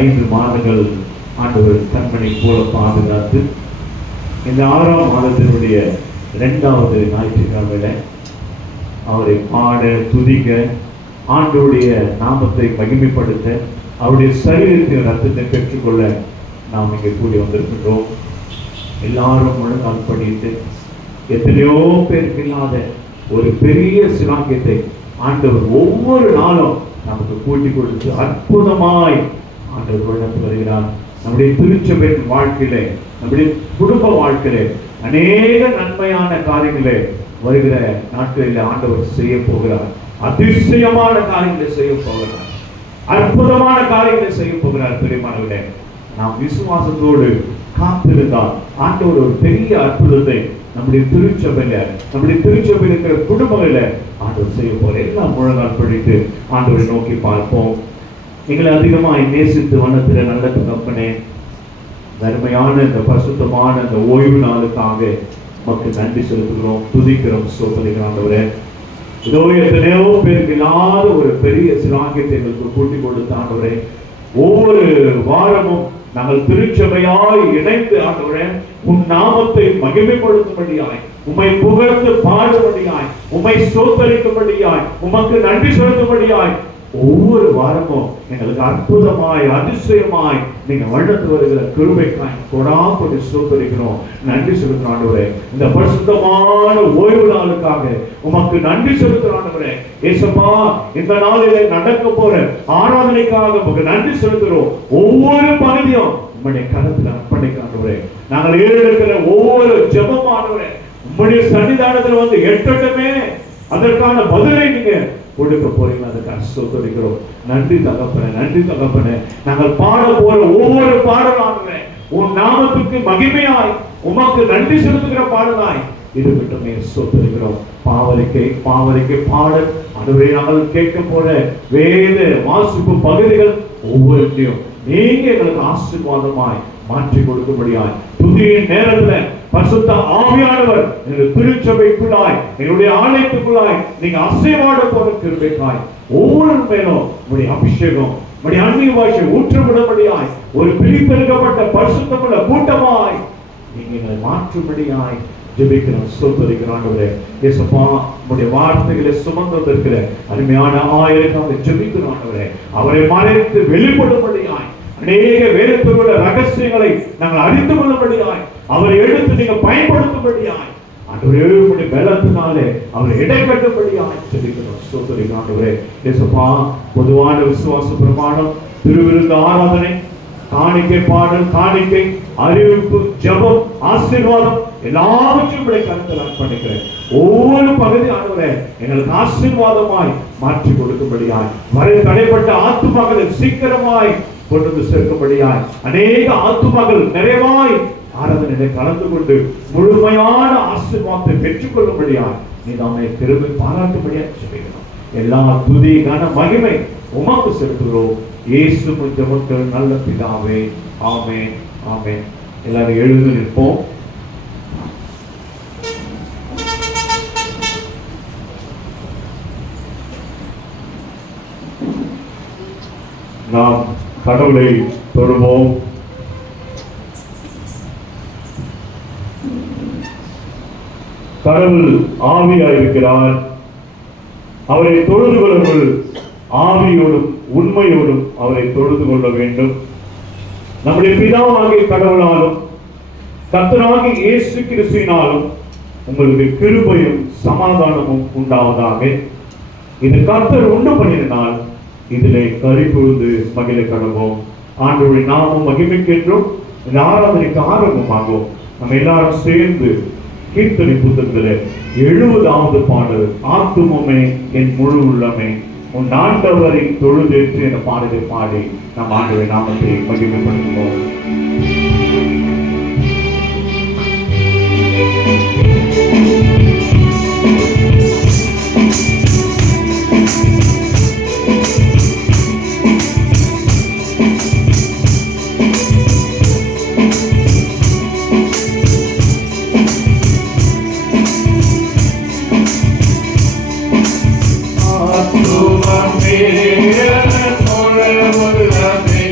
5 மாதங்கள் ஆண்டவர் கண்மணி போல பாதுகாத்து இந்த 6ஆம் மாதத்தினுடைய 2வது ஞாயிற்றுக்கிழமையில அவரை பாட, துதிக்க, ஆண்டவருடைய நாமத்தை மகிமைப்படுத்த, அவருடைய சரீரத்தின் ரத்தத்தை பெற்றுக்கொள்ள நாம் இங்கே கூடி வந்திருக்கின்றோம். எல்லாரும் முழங்கால் படித்து எத்தனையோ பேருக்கு இல்லாத ஒரு பெரிய சிலாக்கியத்தை ஆண்டவர் ஒவ்வொரு நாளும் நமக்கு கூட்டி கொடுத்து அற்புதமாய் ஆண்டவர் வழிநடத்தி வருகிறார். நம்முடைய திருச்சபையின் வாழ்க்கையிலே, நம்முடைய குடும்ப வாழ்க்கையிலே அநேக நன்மையான காரியங்களே வருகிற நாட்களில் ஆண்டவர் செய்ய போகிறார். அதிசயமான காரியங்களை செய்ய போகிறார். அற்புதமான காரியங்களை செய்ய போகிறார். பிரியமானவர்களே, நாம் விசுவாசத்தோடு காத்திருந்தால் ஆண்டவர் ஒரு பெரிய அற்புதத்தை நம்முடைய திருச்சபையில இருக்கிற குடும்பங்களில ஆண்டவர் செய்ய போற. எல்லாம் முழங்கால் படித்து ஆண்டவரை நோக்கி பார்ப்போம். எங்களை அதிகமாக நேசித்து வண்ணத்தில நல்ல தகப்பனே, அருமையான இந்த பரிசுத்தமான இந்த ஓய்வு நாளுக்காக மக்கள் நன்றி செலுத்துகிறோம், துதிக்கிறோம், சோதனைக்கிறோம். ஆண்டவரே, இதோ எத்தனையோ பேருக்கு இல்லாத ஒரு பெரிய சிலாக்கியத்தை எங்களுக்கு கூட்டி கொடுத்த ஆண்டவரே, ஒவ்வொரு வாரமும் நாங்கள் திருச்சபையாய் இணைந்து ஆண்டவரே உன் நாமத்தை மகிமைப்படுத்தும்படியாய், உம்மை புகழ்ந்து பாடும்படியாய், உம்மை ஸ்தோத்தரிக்கும்படியாய், உமக்கு நன்றி செலுத்தும்படியாய் ஒவ்வொரு வாரமும் எங்களுக்கு அற்புதமாய் அதிசயமாய் நீங்க வழிநடத்தி வருகிற கிருபைக்காய் கொடாப்படி ஸ்தோத்தரிக்கிறோம், நன்றி செலுத்துறோம் ஆண்டவரே. இந்த பரிசுத்தமான ஓய்வு நாளுக்காக உமக்கு நன்றி செலுத்துறோம் ஆண்டவரே. ஏசப்பா, இந்த நாளிலே நடக்க போற ஆராதனைக்காக உமக்கு நன்றி செலுத்துறோம். ஒவ்வொரு பகுதியும் உம்முடைய கரத்தில் அர்ப்பணிக்க ஆண்டவரே. நாங்கள் ஏறெடுக்கிற ஒவ்வொரு ஜெபம் ஆண்டவரே உம்முடைய சன்னிதானத்தில் வந்து எட்டட்டுமே அதற்கான பதிலை நீங்க கொடுக்க போறீங்க. அதுக்காக ஸ்தோத்திரிக்கிறோம். நன்றி தகப்பனே, நன்றி தகப்பனே. நாங்கள் பாட போற ஒவ்வொரு பாடலாகவே உன் நாமத்துக்கு மகிமையாய் உமக்கு நன்றி செலுத்துகிற பாடலாய் இருக்கட்டுமே. ஸ்தோத்திரிக்கிறோம். பாவரிக்கை பாடல் அதுவே நாங்கள் கேட்க போற வேத வாசிப்பு பகுதிகள் ஒவ்வொருத்தையும் நீங்க எங்களுக்கு ஆசீர்வாதமாய் மாற்றி கொடுக்கும்படியாய் துதியின் நேரத்தில் பரிசுத்த ஆவியானவர் எங்களுடைய திருச்சபைக்குள்ளாய், எங்களுடைய ஆலயத்துக்குள்ளாய் நீங்க அசைவாட போற கிருபைக்காய் ஒவ்வொரு மேலும் உங்களுடைய அபிஷேகம், உங்களுடைய அந்நிய பாஷை ஊற்றப்படபடியாய் ஒரு பிரித்தெடுக்கப்பட்ட பரிசுத்தமுள்ள கூட்டமாய் நீங்க எங்களை மாற்றும்படியாய் ஜெபிக்கிறோம், ஸ்தோத்திரிக்கிறோம். இயேசுப்பா, உங்களுடைய வார்த்தைகளை சுமந்திருக்கிற அருமையான ஆயிரக்காக ஜெபிக்கிறோம். அவரை மறைத்து வெளிப்படும்படியாய் அநேக வேதத்தில் உள்ள ரகசியங்களை நாங்கள் அறிந்து கொள்ளும்படியாய் அவரை எடுத்து நீங்க பயன்படுத்தும்படியாய் ஆண்டவரே பலத்தினாலே அவரை இடைக்கட்டும்படியாய் ஜெபிக்கிறோம், ஸ்தோத்திரிக்கிறோம். ஆண்டவரே, இயேசுப்பா, பொதுவான விசுவாச பிரமாணம், திருவிருந்து ஆராதனை, காணிக்கை பாடல், காணிக்கை அறிவிப்பு, ஜெபம், ஆசீர்வாதம் எல்லாவற்றையும் கருத்தில் அர்ப்பணிக்கிறேன். ஒவ்வொரு பகுதி ஆண்டவரே எங்களுக்கு ஆசீர்வாதமாய் மாற்றி கொடுக்கும்படியாய், வரை தடைப்பட்ட ஆத்துமாக்களை சீக்கிரமாய் கொண்டு வந்து சேர்க்கும்படியாய், அநேக ஆத்துமாக்கள் நிறைவாய் ஆராதனையிலே கலந்து கொண்டு முழுமையான ஆசீர்வாதத்தை பெற்றுக் கொள்ளும்படியாய் நீ நம்மை கிருபை பாராட்டும்படியாய் ஜெபிக்கிறோம். எல்லா துதி கன மகிமை உமக்கு செலுத்துகிறோம். இயேசுவின் ஜெபத்தில் நல்ல பிதாவே, ஆமென், ஆமென். எல்லாரும் எழுந்து நிற்போம். நாம் கடவுளை தொழுவோம். கடவுள் ஆவியாயிருக்கிறார். அவரை தொழுது கொள்ளுங்கள். ஆவியோடும் உண்மையோடும் அவரை தொழுது கொள்ள வேண்டும். நம்முடைய பிதாவாகிய கடவுளாலும் கர்த்தராகிய இயேசு கிறிஸ்துவினாலும் உங்களுக்கு கிருபையும் சமாதானமும் உண்டாவதாக. இது கர்த்தர் உண்டு பண்ணினால் இதிலே கரிகூர்ந்து மகிழ கடவோம். ஆண்டவருடைய நாமம் மகிமைக்கென்றும் இந்த ஆராதனைக்கு ஆரம்பமாகும். நம்ம எல்லாரும் சேர்ந்து கீர்த்தனை புத்தகத்தில் 70வது பாடல், ஆத்துமமே என் முழு உள்ளமே உன் ஆண்டவரை தொழுதேற்று என்ற பாடலை பாடி நம் ஆண்டவருடைய நாமத்தை மகிமைப்படுத்துவோம். ஆத்துமமே என் முழு உள்ளமே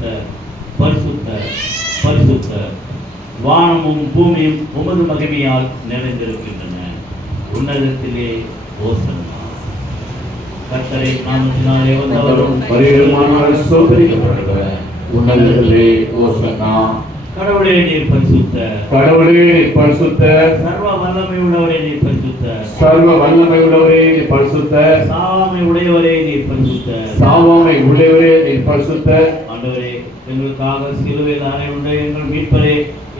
பரிசுத்தர், பரிசுத்தர், பரிசுத்தர். வானமும் பூமியும் உமது மகிமையால் நிறைந்திருக்கின்றன. உன்னதத்திலே ஓசன்னா. கர்த்தரை நாமத்தினாலே வந்தவரும் பரிசுத்தமானவர் ஸ்தோத்திரிக்கப்படுவார். உன்னதத்திலே ஓசன்னா. கடவுளே நீர் பரிசுத்தர், கடவுளே நீர் பரிசுத்தர், சர்வ வல்லமை உள்ளவரே நீர் பரிசுத்தர், சர்வ வல்லமை உள்ளவரே நீர் பரிசுத்தர், சாவாமை உடையவரே நீர் பரிசுத்தர், சாவாமை உடையவரே நீர் பரிசுத்தர். ஆண்டவரே, எங்களுக்காக சிலுவையில் அறையுண்ட எங்கள் மீட்பரே,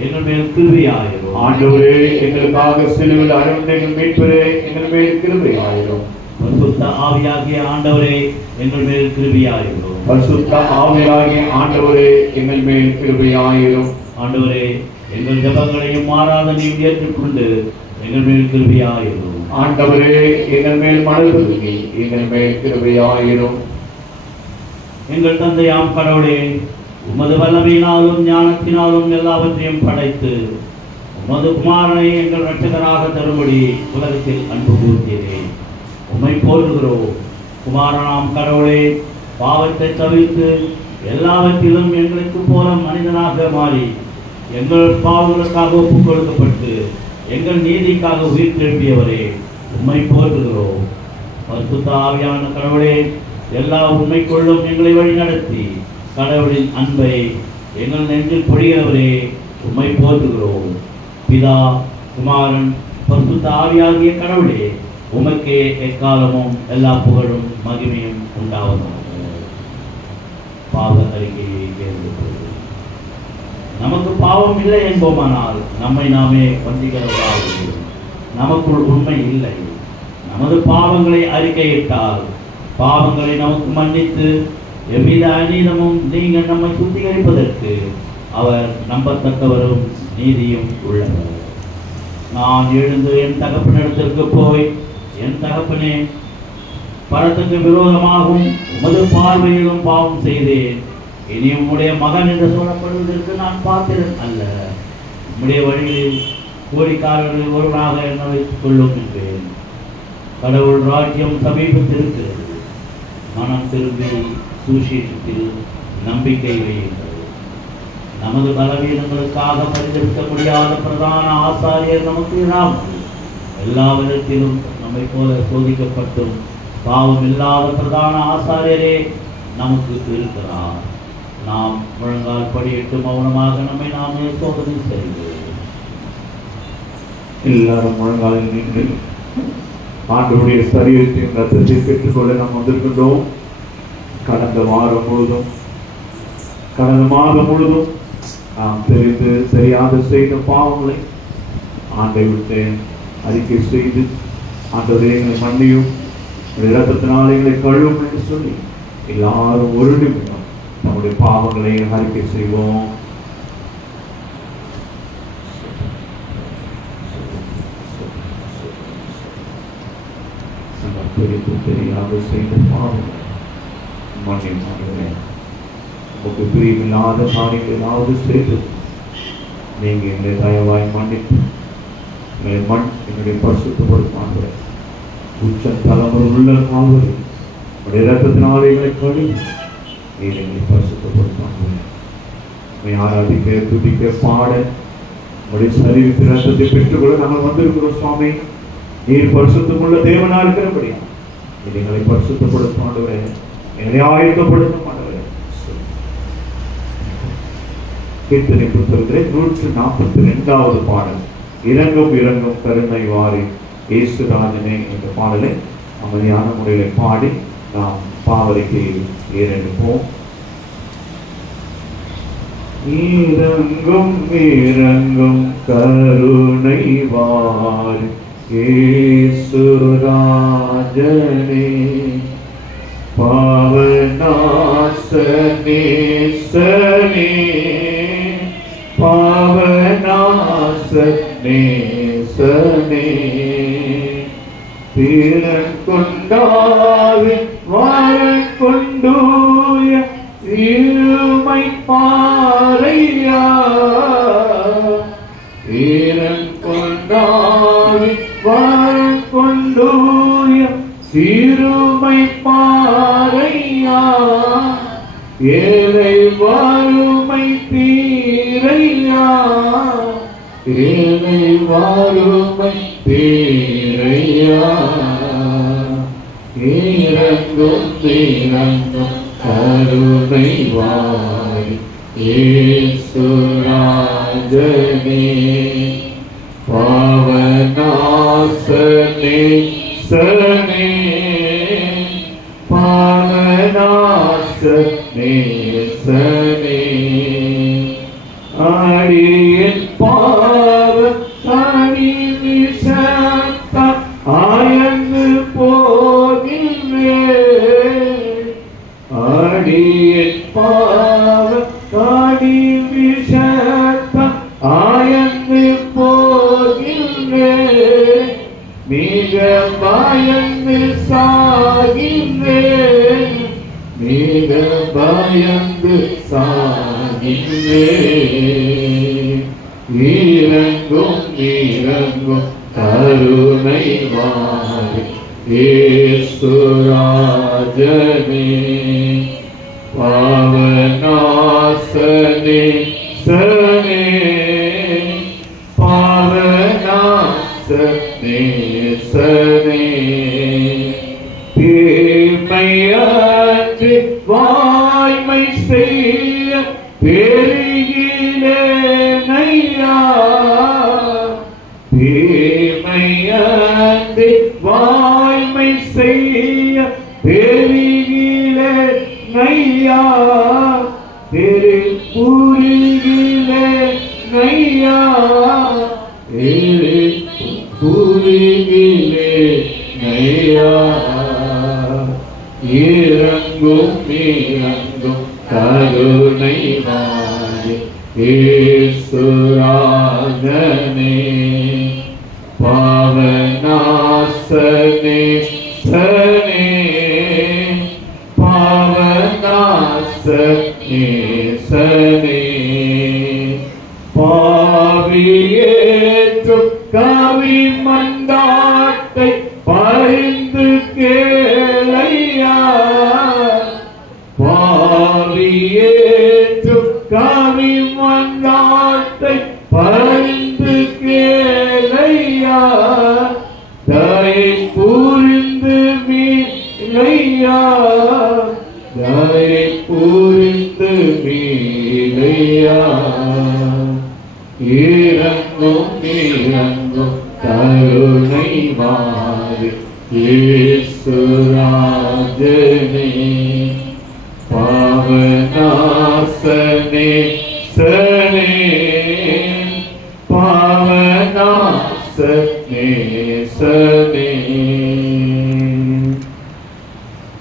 எங்கள் மேல் கிருபையாயிரும். ஆண்டவரே, எங்களுக்காக சிலுவையில் அறையுண்ட எங்கள் மீட்பரே, எங்கள் மேல் கிருபையாயிரும். பரிசுத்த ஆவியாகிய ஆண்டவரே, எங்கள் மேல் கிருபையாயிரும். பரிசுத்த ஆவியாகிய ஆண்டவரே, எங்கள் மேல் கிருபையாயிரும். ஆண்டவரே, எங்கள் ஜெபங்களையும் மாறாத நீர் ஏற்றுக்கொண்டு எங்கள் மேல் கிருபையாயிரும். ஆண்டவரே, எங்கள் மேல் மனதுருகி எங்கள் மேல் கிருபையாயிரும். எங்கள் தந்தையாம் கடவுளே, உமது வல்லமையினாலும் ஞானத்தினாலும் எல்லாவற்றையும் படைத்து உமது குமாரனை எங்கள் இரட்சகராக தரும்படி உலகத்தில் அன்பு கூர்ந்தீரே. உம்மை போற்றுகிறோம். குமாரனாம் கடவுளே, பாவத்தை தவிர்த்து எல்லாவற்றிலும் எங்களுக்கு போல மனிதனாக மாறி எங்கள் பாவங்களுக்காக ஒப்புக் கொடுக்கப்பட்டு எங்கள் நீதிக்காக உயிர் திருப்பியவரே, உம்மை போற்றுகிறோம். பரிசுத்த ஆவியான கடவுளே, எல்லா உண்மைக்குள்ளும் எங்களை வழி நடத்தி கடவுளின் அன்பை எங்கள் நெஞ்சில் பொழிகிறவரே, உம்மை போற்றுகிறோம். பிதா, குமாரன், பரிசுத்த ஆவியாகிய கடவுளே, உமக்கே எக்காலமும் எல்லா புகழும் மகிமையும் உண்டாவதாக. பாவ அறிக்கையை ஏற்றுக்கொள்கிறோம். நமக்கு பாவம் இல்லை என்போமானால் நம்மை நாமே வஞ்சிக்கிறவர்களாக, நமக்குள் உண்மை இல்லை. நமது பாவங்களை அறிக்கையிட்டால் பாவங்களை நமக்கு மன்னித்து எவ்வித அநீதமும் நீங்கள் நம்மை சுத்திகரிப்பதற்கு அவர் நம்பத்தக்கவரும் நீதியும் உள்ளவர். நான் எழுந்து என் தகப்பனிடத்திற்கு போய், என் தகப்பனே, பரத்துக்கு விரோதமாகவும் உமது பார்வையிலும் பாவம் செய்தேன். இனி உம்முடைய மகன் என்று சொல்லப்படுவதற்கு நான் பாத்திரன் அல்ல. உம்முடைய வழியில் கோடிக்காரர்களில் ஒருவராக என்ன வைத்துக் கொள்ளும் என்றேன். கடவுள் ராஜ்யம் சமீபத்திருக்கிறது. மனம் திரும்பி சுவிசேஷத்தில் நம்பிக்கை வையுங்கள். நமது பலவீனங்களுக்காக பரிந்துரைக்க முடியாத பிரதான ஆசாரியர் நமக்கு இராமல் எல்லா விதத்திலும் நம்மை போல சோதிக்கப்பட்டும் பாவம் இல்லாத பிரதான ஆசாரியரே நமக்கு இருக்கிறார். நாம் முழங்கால் படியிட்டு மௌனமாக நம்மை நாமே சோதனை செய்வோம். எல்லாரும் முழங்காலில் நின்று ஆண்டவருடைய சரீரத்தையும் ரத்தத்தை பெற்றுக்கொள்ள நாம் வந்திருக்கின்றோம். கடந்த மாதம் முழுதும் நாம் தெரிந்து தெரியாத செய்த பாவங்களை ஆண்டை விட்டு அறிக்கை செய்து, ஆண்டவரே எங்களை மன்னியும், இரத்தத்தினால் எங்களை கழுவும் என்று சொல்லி எல்லாரும் ஒரு நிமிடம் நம்முடைய பாவங்களை அறிக்கை செய்வோம். தெரியாத செய்த பாவங்களை மன்னியும். உங்களுக்கு பிரியமில்லாத காரியங்கள் ஏதாவது செய்து நீங்க எங்களை தயவாய் மன்னித்து என்னுடைய பரிசுத்தப்படுத்த உச்ச தலைமுறை உள்ள காவல் உடைய இரத்தத்தினாலே எங்களை கழுவி நீர் எங்களை பரிசுத்தப்படுத்த ஆராதிக்க, துதிக்க, பாட உடைய சரீரத்தில் ரத்தத்தை பெற்றுக்கொள்ள நாங்கள் வந்திருக்கிறோம். சுவாமி, நீர் பரிசுத்தமுள்ள தேவனா இருக்கிறபடியா எங்களை பரிசுத்தப்படுத்த ஆண்டவரே, எங்களை ஆயத்தப்படுத்த ஆண்டவரே. கீர்த்தனை புத்தகத்திலே 142வது பாடல், இரங்கும் இரங்கும் கருணை வாரி இயேசுராஜனே என்ற பாடலை அமைதியான முறையில் பாடி நாம் பாவரிக்கு ஏறெடுப்போம். இரங்கும் இரங்கும் கருணை வாரி இயேசுராஜனே, பாவநாசனே சனே, பாவநாசனே சனே, திறன் கொண்டாவி வாரன் கொண்டூய இருமை பாறையா, திறன் கொண்டாவி வாரன் கொண்டூய சிறுமை பாறையா, ஏழை வறுமை தீரையா, ஏழை வறுமை தீரையா, இறங்கும் இறங்கும் கருணை வாரி இயேசு ராஜனே, பாவநாசனே சனே, பாவநாசனே சனே, அடியேன் பாவ அடி விஷத்த ஆயந்து போகின்றேன், அடியேன் பாவ அடி விஷத்த ஆயந்து போகின்றேன், மிக பயந்து சாகின்றேன், மிக பயந்து சாகின்றேன், இறங்கும் இறங்கும் கருணை வாரி இயேசு ராஜனே, பாவநாசனே சனே, பாவநாசனே சனே, தீமையாற்றி வாய்மை செய்ய பெருகிலேனையா, தீமையாற்றி வாய்மை செய்ய பெருகிலேனையா, பெரு புரிகிலேனையா, புரிகிலேனையா, இறங்கும் இறங்கும் கருணை வாரி இயேசு ராஜனே, பாவநாசனே சனே, பாவநாசனே சனே, பாவியேற்றும் கவி மந்தாட்டை பரிந்து கேளையா, பாவியேற்றும் கவி மந்தாட்டை பரிந்து கேளையா, தயை புரிந்து மீளையா, தயை புரிந்து மீளையா, இறங்கும் இறங்கும் கருணை வாரி இயேசு ராஜனே, பாவநாசனே சனே, பாவநாசனே சனே.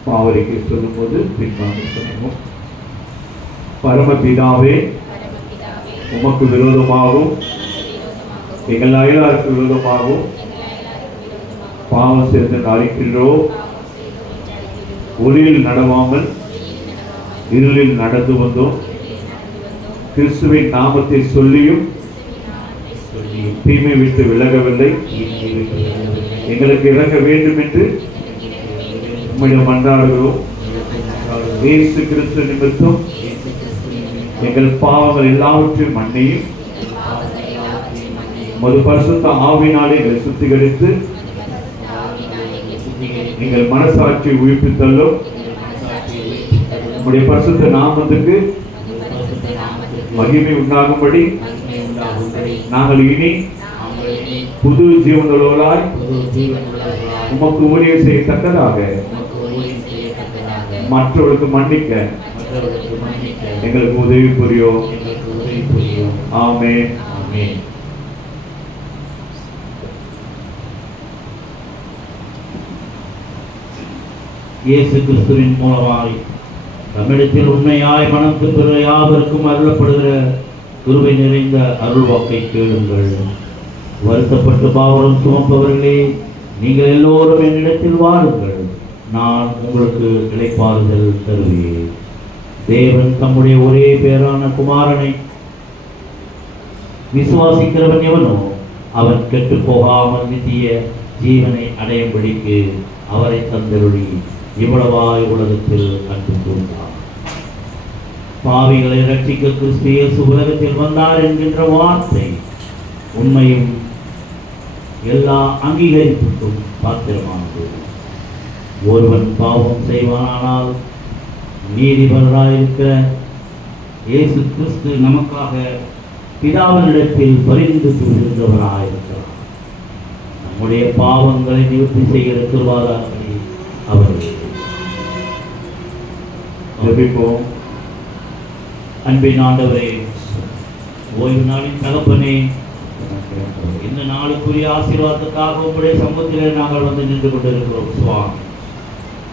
பாவரிக்கு சொல்லும்போது பின்வாங்க சொல்லுவோம். பரமபிதாவே, உமக்கு விரோதமாகவும் எங்கள் அயலாருக்கு விரோதமாகவும் பாவம் செய்து அறிக்கின்றோம். ஒளியில் நடவாமல் இருளில் நடந்து வந்தோம். கிறிஸ்துவின் நாமத்தை சொல்லியும் தீமை விட்டு விலகவில்லை. எங்களுக்கு இறங்க வேண்டும் என்று உம்மிடம் மன்றாடுகிறோம். இயேசு கிறிஸ்து நிமித்தம் எங்கள் பாவங்கள் எல்லாவற்றையும் மன்னியும். உமது பரிசுத்த ஆவினாலே எங்களை சுத்திகரித்து எங்கள் மனசாட்சியை உயிர்ப்பித்தல்லும். உம்முடைய பரிசுத்த நாமத்துக்கு மகிமை உண்டாகும்படி நாங்கள் இனி புது ஜீவனுள்ளவராய் உமக்கு ஊழியம் செய்யத்தக்கதாக மற்றவர்களுக்கு மன்னிக்க எங்களுக்கு உதவி புரியும். ஆமென். இயேசு கிறிஸ்துவின் மூலமாய் நம்மிடத்தில் உண்மையாய் மனம் திரும்புகிற யாவருக்கும் அருளப்படுகிற கிருபை நிறைந்த அருள்வாக்கை கேளுங்கள். வருத்தப்பட்டு பாவம் சுமப்பவர்களே, நீங்கள் எல்லோரும் என்னிடத்தில் வாருங்கள், நான் உங்களுக்கு இளைப்பாறுதல் தருவேன். தேவன் தம்முடைய ஒரே பேரான குமாரனை விசுவாசிக்கிறவன் எவனோ அவன் கெட்டு போகாமல் நித்திய ஜீவனை அடையும்படிக்கு அவரை தந்தருளி இவ்வளவாய் உலகத்தில் அன்பு கூர்ந்தார். பாவிகளை ரட்சிக்க கிறிஸ்து இயேசு உலகத்தில் வந்தார் என்கின்ற வார்த்தை உண்மையும் எல்லா அங்கீகரிப்புக்கும் பாத்திரமானது. ஒருவன் பாவம் செய்வானால் நீதிபதியாயிருக்கிற இயேசு கிறிஸ்து நமக்காக பிதாவினிடத்தில் பரிந்து கொண்டிருந்தவராயிருக்கிறார். நம்முடைய பாவங்களை நிவர்த்தி செய்கிற திருவாதாரத்தை அவர் ஜெபிப்போம். அன்பின் ஆண்டவரே, ஓய்வு நாளின் தகப்பனே, இந்த நாளுக்குரிய ஆசீர்வாதத்துக்காக உங்களுடைய சமூகத்திலே நாங்கள் வந்து நின்று கொண்டிருக்கிறோம் சுவாமி.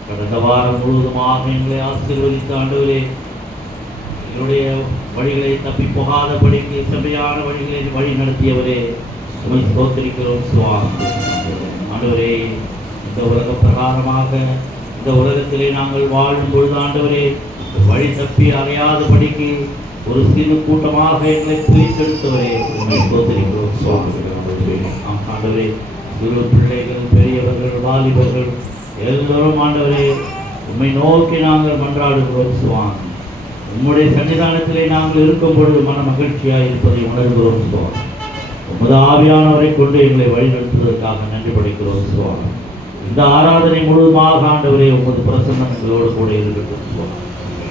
கடந்த வாரம் முழுவதுமாக எங்களை ஆசீர்வதித்த ஆண்டவரே, எங்களுடைய வழிகளை தப்பி போகாதபடிக்கு செம்மையான வழிகளை வழி நடத்தியவரே, உங்களை ஸ்தோத்திரிக்கிறோம் சுவாமி. ஆண்டவரே, இந்த உலக பிரகாரமாக இந்த உலகத்திலே நாங்கள் வாழும் பொழுது ஆண்டவரே, வழி தப்பி அலையாதபடிக்கு ஒரு சிறு கூட்டமாக எங்களை பிரித்தெடுத்தவரே, உங்களை ஸ்தோத்திரிக்கிறோம் சுவாமி. ஆண்டவரே, சிறு பிள்ளைகள், பெரியவர்கள், வாலிபர்கள் எல்லோரும் ஆண்டவரே உம்மை நோக்கி நாங்கள் மன்றாடுகிறோம் சுவாமி. உம்முடைய சன்னிதானத்திலே நாங்கள் இருக்கும் பொழுது மன மகிழ்ச்சியாக இருப்பதை உணர்கிறோம் சுவாமி. உமது ஆவியானவரை கொண்டு எங்களை வழிநடத்துவதற்காக நன்றி படைக்கிறோம் சுவாமி. இந்த ஆராதனை முழுவதுமாக ஆண்டவரே உமது பிரசன்னம் எங்களோடு கூட இருக்கட்டும் சுவாமி.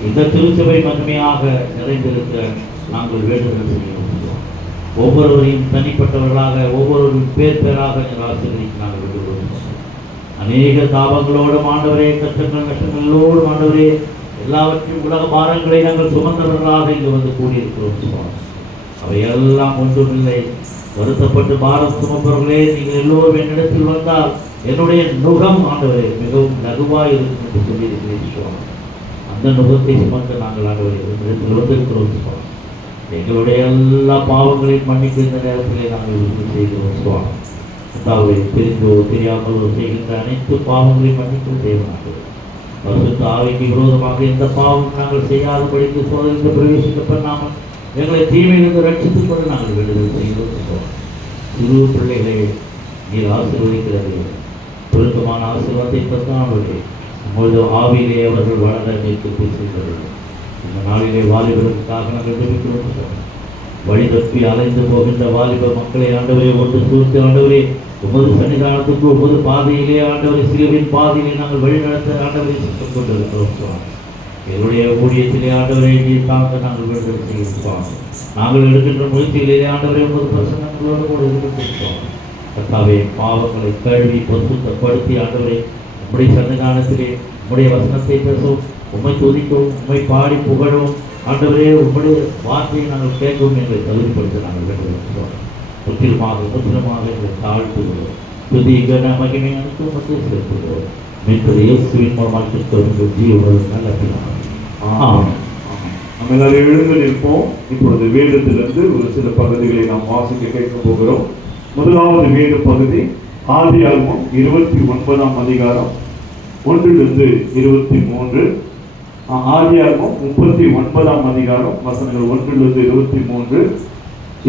இந்த திருச்சபை மகிமையாக நிறைந்திருக்க நாங்கள் வேண்டுதல் செய்கிறோம் சுவாமி. ஒவ்வொருவரையும் தனிப்பட்டவர்களாக ஒவ்வொருவரும் பேர் பேராக ஆசீர்வதிக்க நாங்கள் வேண்டுகிறோம். அநேக தாபங்களோடும் ஆண்டவரே, கஷ்டங்கள் நஷ்டங்களோடும் ஆண்டவரே, எல்லாவற்றையும் உலக பாரங்களை நாங்கள் சுமந்தவர்களாக இங்கு வந்து கூடியிருக்கிறோம் சுவாமி. அவையெல்லாம் ஒன்றுமில்லை. வருத்தப்பட்டு பாரம் சுமப்பவர்களே, நீங்கள் எல்லோரும் என்னிடத்தில் வந்தால் என்னுடைய நுகம் ஆண்டவரே மிகவும் லகுவாக இருக்கும் என்று சொல்லியிருக்கிறேன் சுவாமி. அந்த நுகத்தை சுமந்து நாங்கள் ஆண்டவரே என்னிடத்தில் வந்திருக்கிறோம் சுவாமி. எங்களுடைய எல்லா பாவங்களையும் மன்னித்து இந்த நேரத்திலே நாங்கள் உறுதி செய்கிறோம் சுவாமி. அதாவது தெரிந்தோ தெரியாமலோ செய்கின்ற அனைத்து பாவங்களையும் மன்னிக்கும் தேவனாக பரிசுத்த ஆவிக்கு விரோதமாக எந்த பாவம் நாங்கள் செய்யாதபடிக்கு சோதனைக்கு பிரவேசிக்க பண்ணாமல் எங்களை தீமையிலிருந்து ரட்சித்துக் கொண்டு நாங்கள் விடுதல் செய்கிறோம். சிறு பிள்ளைகளை நீர் ஆசீர்வதிக்கிறது பொருத்தமான ஆசீர்வாதத்தை பற்றாமலே நம்முடைய ஆவியிலே அவர்கள் வளர நிற்க பேசுகிறது. இந்த நாளிலே வாலிபர்களுக்காக நாங்கள் ஜெபிக்கிறோம். வழி தப்பி அலைந்து போகின்ற வாலிப மக்களை ஆண்டவரே ஒன்று சூழ்த்து ஆண்டவரே உமது சன்னிதானத்துக்கு உமது பாதையிலே ஆண்டவரை சிலுவின் பாதையிலே நாங்கள் வழிநடத்த ஆண்டவரை சுத்தம் கொண்டிருக்கிறோம். என்னுடைய ஊழியத்திலே ஆண்டவரை நீர் தாங்க நாங்கள் வேண்டுதல் செய்கிறோம். நாங்கள் எடுக்கின்ற முயற்சியிலே ஆண்டவரை உமது பிரசன்னங்களோடு கூட இருக்கிறோம். கர்த்தாவே, பாவங்களை கழுவி பரிசுத்தப்படுத்தி ஆண்டவரை உம்முடைய சன்னிதானத்திலே உம்முடைய வசனத்தை பேசவும், உம்மை துதிக்கவும், உம்மை பாடி புகழவும் ஆண்டவரே உம்முடைய வார்த்தையை நாங்கள் கேட்கவும் எங்களை தகுதிப்படுத்த நாங்கள் வேண்டுகிறோம். முற்றிலுமாக எங்களை தாழ்த்துகிறோம். துதி கன மகிமை அனைத்தும் மட்டும் செலுத்துகிறோம். மீட்பது இயேசுவின் மூலமாக கிறிஸ்துவின் ஜீவனுடன் நல்ல பிதாவே. ஆமென். நம்ம எல்லாரும் எழுந்து நிற்போம். இப்பொழுது வேதத்திலிருந்து ஒரு சில பகுதிகளை நாம் வாசிக்க கேட்க போகிறோம். முதலாவது வேத பகுதி ஆதியாகமம் 29ஆம் அதிகாரம் 1 to 23. ஆதியாகமம் 39ஆம் அதிகாரம் வசனங்கள் 1 to 23.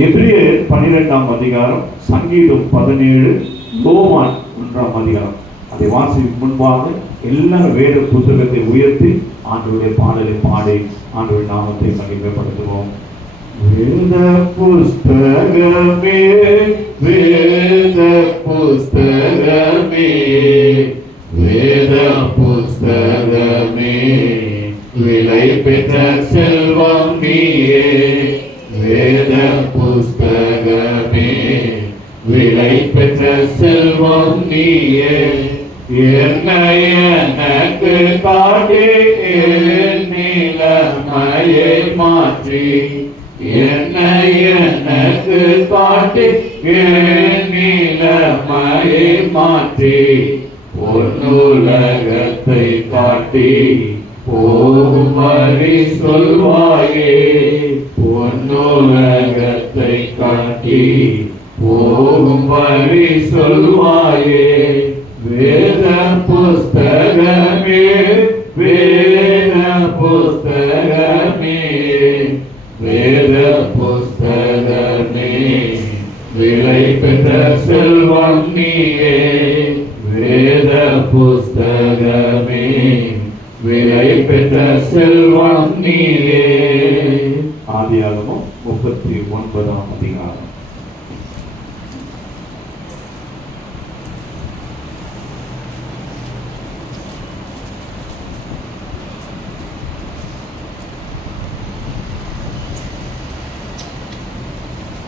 எபிரேயர் 12ஆம் அதிகாரம், சங்கீதம் 17, ரோமான் 1ஆம் அதிகாரம். அதை வாசிக்கும் முன்பாக எல்லாரும் வேத புத்தகத்தை உயர்த்தி ஆண்டவருடைய பாடலை பாடி ஆண்டவருடைய நாமத்தை மகிமைப்படுத்துவோம். வேத புஸ்தகமே, வேத புஸ்தகமே, வேத புஸ்தகமே, விலை பெற்ற செல்வம் நீயே. வேத புஸ்தகமே, விலை பெற்ற செல்வம் நீயே. எனக்கு காட்டி நிலைமையை மாற்றி, எனக்கு காட்டி நிலைமையை மாற்றி, பொன்னுலகத்தை காட்டி போகும் வழி சொல்வாயே. பொன்னுலகத்தை காட்டி போகும் வழி சொல்வாயே. வேத புஸ்தகமே, வேத புஸ்தகமே, வேத புஸ்தகமே, விலை பெற்ற செல்வம் நீயே. வேத புஸ்தகமே, விலை பெற்ற செல்வம் நீரே. ஆதியாகமம் 39ஆம் அதிகாரம்.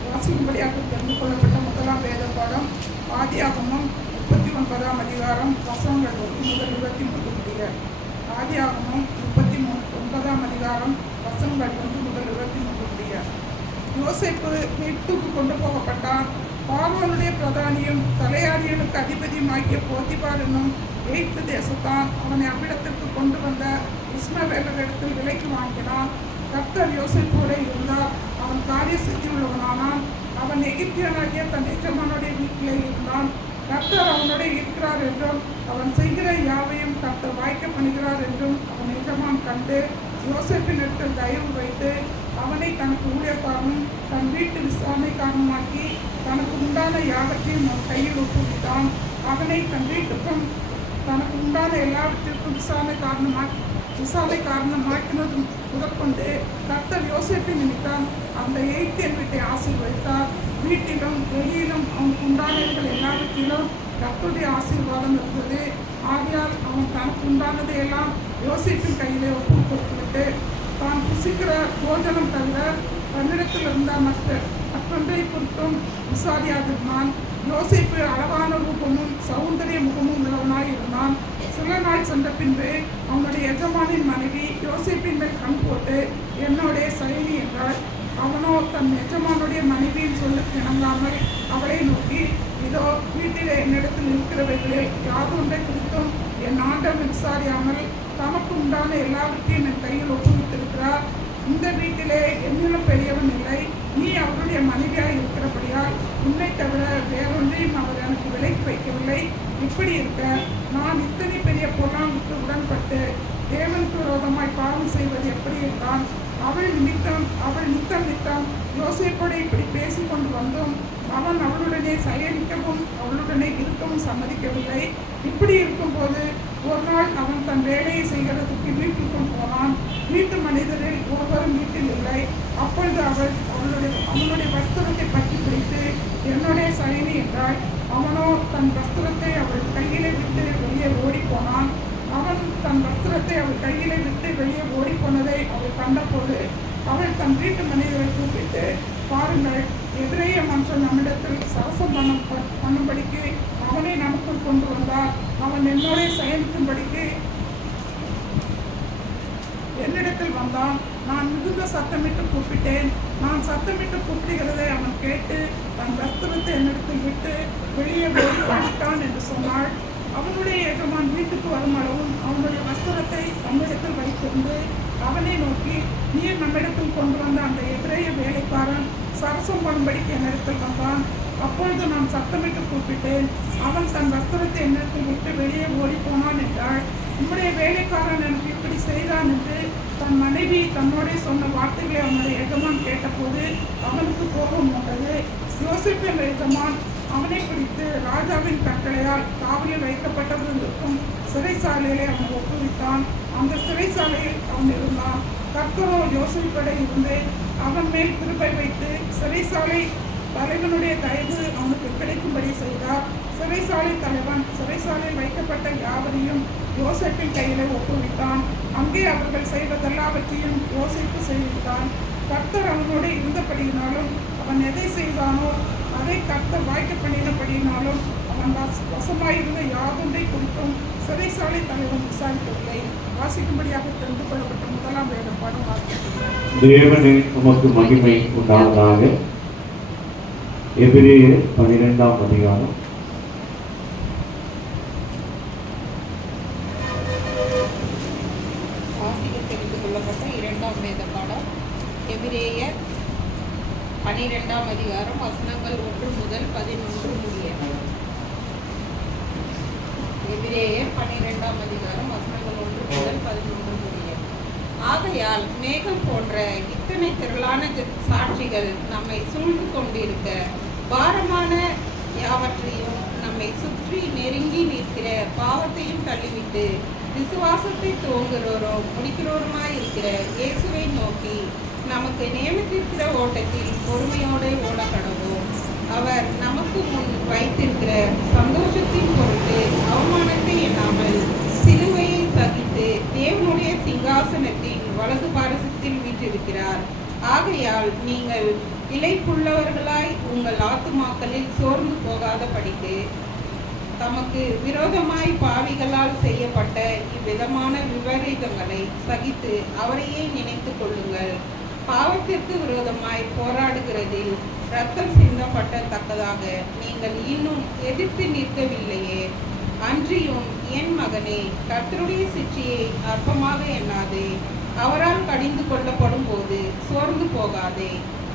வாசிக்கும்படியாக தெரிந்து கொள்ளப்பட்ட முதலாம் வேத பாடம் ஆதியாகமம் 39ஆம் அதிகாரம் வசனங்கள் 1 முதல் 23 முடிய. ஆதியாகமம் 39ஆம் அதிகாரம் வசனங்கள் 1 முதல் 23 முடிய. யோசேப்பு எகிப்துக்கு கொண்டு போகப்பட்டான். பார்வோனுடைய பிரதானியும் தலையாரிகளுக்கு அதிபதியுமாகிய போத்திபார் என்னும் எகிப்து தேசத்தான் அவனை அவ்விடத்திற்கு கொண்டு வந்த இஸ்மவேலரிடத்தில் விலைக்கு வாங்கினான். கர்த்தர் யோசேப்போடு இருந்தார். அவன் காரிய சித்தி உள்ளவனானான். அவன் எகிப்தியனாகிய தன் எஜமானுடைய வீட்டிலே இருந்தான். கர்த்தர் அவனோட இருக்கிறார் என்றும் அவன் செய்கிற யாவையும் கர்த்தர் வாய்க்க பண்ணுகிறார் என்றும் அவன் எஜமான் கண்டு யோசேப்பின் இடத்தில் தயவு வைத்து அவனை தனக்கு ஊழியக்காரனும் தன் வீட்டு விசாரணைக்காரனுமாக்கி தனக்கு உண்டான யாவற்றையும் அவன் கையில் ஒப்புவித்தான். அவனை தன் வீட்டுக்கும் தனக்கு உண்டான எல்லாவற்றிற்கும் விசாரணை காரணமாக்கினது முதற்கொண்டு கர்த்தர் யோசேப்பை நினைத்தான். அந்த எகிப்தியன் வீட்டை ஆசீர்வதித்தார். வீட்டிலும் வெளியிலும் அவனுக்கு உண்டானவர்கள் எல்லாவற்றிலும் கர்த்தருடைய ஆசீர்வாதம் இருந்தது. ஆகையால் அவன் தனக்கு உண்டானதை எல்லாம் யோசேப்பின் கையிலே ஒப்பு கொடுத்துவிட்டு தான் புசிக்கிற போஜனம் தவிர தன்னிடத்தில் இருந்த மற்றொன்றை குறித்தும் விசாரியாதிருந்தான். யோசேப்பு அழகான ரூபமும் சௌந்தரிய முகமும் உள்ளவனாய் இருந்தான். சில நாள் சென்ற பின்பு அவனுடைய எஜமானின் மனைவி யோசேப்பின் மேல் கண் போட்டு என்னோட சைனி என்றாள். அவனோ தன் எஜமானுடைய மனைவியின் சொல்லுக்கு இணங்காமல் அவளை நோக்கி, இதோ வீட்டிலே என்னிடத்தில் இருக்கிறவைகளில் யாதொன்றை குறித்தும் என் ஆண்டவன் விசாரியாமல் தமக்கு உண்டான எல்லாவற்றையும் என் கையில் ஒப்புவித்திருக்கிறார். இந்த வீட்டிலே என்னிலும் பெரியவன் இல்லை. நீ அவருடைய மனைவியாய் இருக்கிறபடியால் உன்னை தவிர வேறொன்றையும் அவர் எனக்கு விலைக்கு வைக்கவில்லை. இப்படி இருக்க நான் இத்தனை பெரிய பொருளாவுக்கு உடன்பட்டு தேவனுக்கு விரோதமாய் பாவம் செய்வது எப்படி என்றான். அவள் நித்தம் யோசேப்போடு இப்படி பேசிக்கொண்டு வந்தோம். அவன் அவளுடனே சயனிக்கவும் அவளுடனே இருக்கவும் சம்மதிக்கவில்லை. இப்படி இருக்கும்போது ஒரு நாள் அவன் தன் வேலையை செய்கிறதுக்கு வீட்டுக்குள் போனான். வீட்டு மனிதரில் ஒருவரும் வீட்டில் இல்லை. அப்பொழுது அவள் அவனுடைய வஸ்திரத்தை பற்றி பிடித்து என்னுடைய சயனி என்றாள். அவனோ தன் வஸ்திரத்தை அவள் கையிலே விட்டு வெளியே ஓடிப்போனான். அவன் தன் வஸ்திரத்தை அவள் கையிலே விட்டு வெளியே ஓடிப்போனதை அவள் கண்டபோது அவள் தன் வீட்டு மனிதரை கூப்பிட்டு, பாருங்கள், எதிரேய மனுஷன் நம்மிடத்தில் சரசம் பண்ணும்படிக்கு அவனை நமக்குள் கொண்டு வந்தார். அவன் என்னோட சயனிக்கும்படிக்கு என்னிடத்தில் வந்தான். நான் மிகுந்த சத்தமிட்டு கூப்பிட்டேன். நான் சத்தமிட்டு கூப்பிடுகிறதை அவன் கேட்டு தன் வஸ்திரத்தை என்னிடத்தில் விட்டு வெளியே ஓடிவிட்டான் என்று சொன்னாள். அவனுடைய எஜமான் வீட்டுக்கு வரும் அளவும் அவனுடைய வஸ்திரத்தை தன்னிடத்தில் வைத்திருந்து அவனை நோக்கி, நீர் நம்மிடத்தில் கொண்டு வந்த அந்த எதிரேய வேலைக்காரன் சரசம் பண்ணும்படிக்கு என்னிடத்தில் வந்தான். அப்பொழுது நான் சத்தமிட்டு கூப்பிட்டேன். அவன் தன் வஸ்திரத்தை என்னிடத்தில் விட்டு வெளியே ஓடிப்போனான் என்றாள். உம்முடைய வேலைக்காரன் எனக்கு இப்படி செய்தான் என்று தன் மனைவி தன்னோட சொன்ன வார்த்தைகளை அவனுடைய எஜமான் கேட்டபோது அவனுக்கு கோபம் வந்தது. யோசேப்பின் எஜமான் அவனை பிடித்து ராஜாவின் கட்டளையால் காவலில் வைக்கப்பட்டவர்களுக்கும் சிறைசாலையிலே அவனை ஒப்புவித்தான். அந்த சிறைசாலையில் அவன் இருந்தான். கர்த்தரோ யோசேப்போடு இருந்து அவன் மேல் கிருபை வைத்து சிறைசாலை தலைவனுடைய தயவு அவனுக்கு கிடைக்கும்படி செய்தார். சிறைசாலை தலைவன் சிறைசாலையில் வைக்கப்பட்ட யாவரையும் யோசேப்பின் கையிலே ஒப்புவித்தான். அங்கே அவர்கள் செய்வதெல்லாவற்றையும் யோசேப்பு செய்வித்தான். கர்த்தர் அவனோடு இருந்தபடியினாலும் அவன் எதை செய்தானோ அதை கர்த்தர் வாய்க்க பண்ணினபடியினாலும் அவன் வசமாயிருந்த யாதொன்றை குறித்தும் சிறைசாலை தலைவன் விசாரிக்கவில்லை. வாசிக்கும்படியாக தெரிந்து கொள்ளப்பட்ட முதலாம் வேத பாடம் வாசிக்கிறார். தேவனே உமக்கு மகிமை உண்டாவதாக. எபிரேயர் 12ஆம் அதிகாரம். வாசிக்க தெரிந்து கொள்ளப்பட்ட 2ஆம் வேத பாடம் எபிரேயர் 12ஆம் அதிகாரம் வசனங்கள் 1 முதல் 11 முடிய. எபிரேயர் 12ஆம் அதிகாரம் வசனங்கள் 1 முதல் 11 முடிய. ஆகையால் மேகம் போன்ற இத்தனை திரளான சாட்சிகள் நம்மை சூழ்ந்து கொண்டிருக்க பாரமான யாவற்றையும் நம்மை சுற்றி நெருங்கி நிற்கிற பாவத்தையும் தள்ளிவிட்டு விசுவாசத்தை துவங்குகிறோரும் முடிக்கிறோருமாய் இருக்கிற இயேசுவை நோக்கி நமக்கு நியமித்திருக்கிற ஓட்டத்தில் பொறுமையோடு ஓட கடவோம். அவர் நமக்கு முன் வைத்திருக்கிற சந்தோஷத்தின் பொருட்டு அவமானத்தை எண்ணாமல் சிலுவையை சகித்து தேவனுடைய சிங்காசனத்தின் வலது பாரசத்தில் வீற்றிருக்கிறார். ஆகையால் நீங்கள் இளைப்புள்ளவர்களாய் உங்கள் ஆத்துமாக்களில் சோர்ந்து போகாதபடிக்கு தமக்கு விரோதமாய் பாவிகளால் செய்யப்பட்ட இவ்விதமான விபரீதங்களை சகித்து அவரையே நினைத்து கொள்ளுங்கள். பாவத்திற்கு விரோதமாய் போராடுகிறதில் இரத்தம் சிந்தப்பட்டத்தக்கதாக நீங்கள் இன்னும் எதிர்த்து நிற்கவில்லையே. அன்றியும் என் மகனே, கர்த்தருடைய சிட்சையை அற்பமாக எண்ணாதே. அவரால் கடிந்து கொள்ளப்படும் போது சோர்ந்து போகாதே.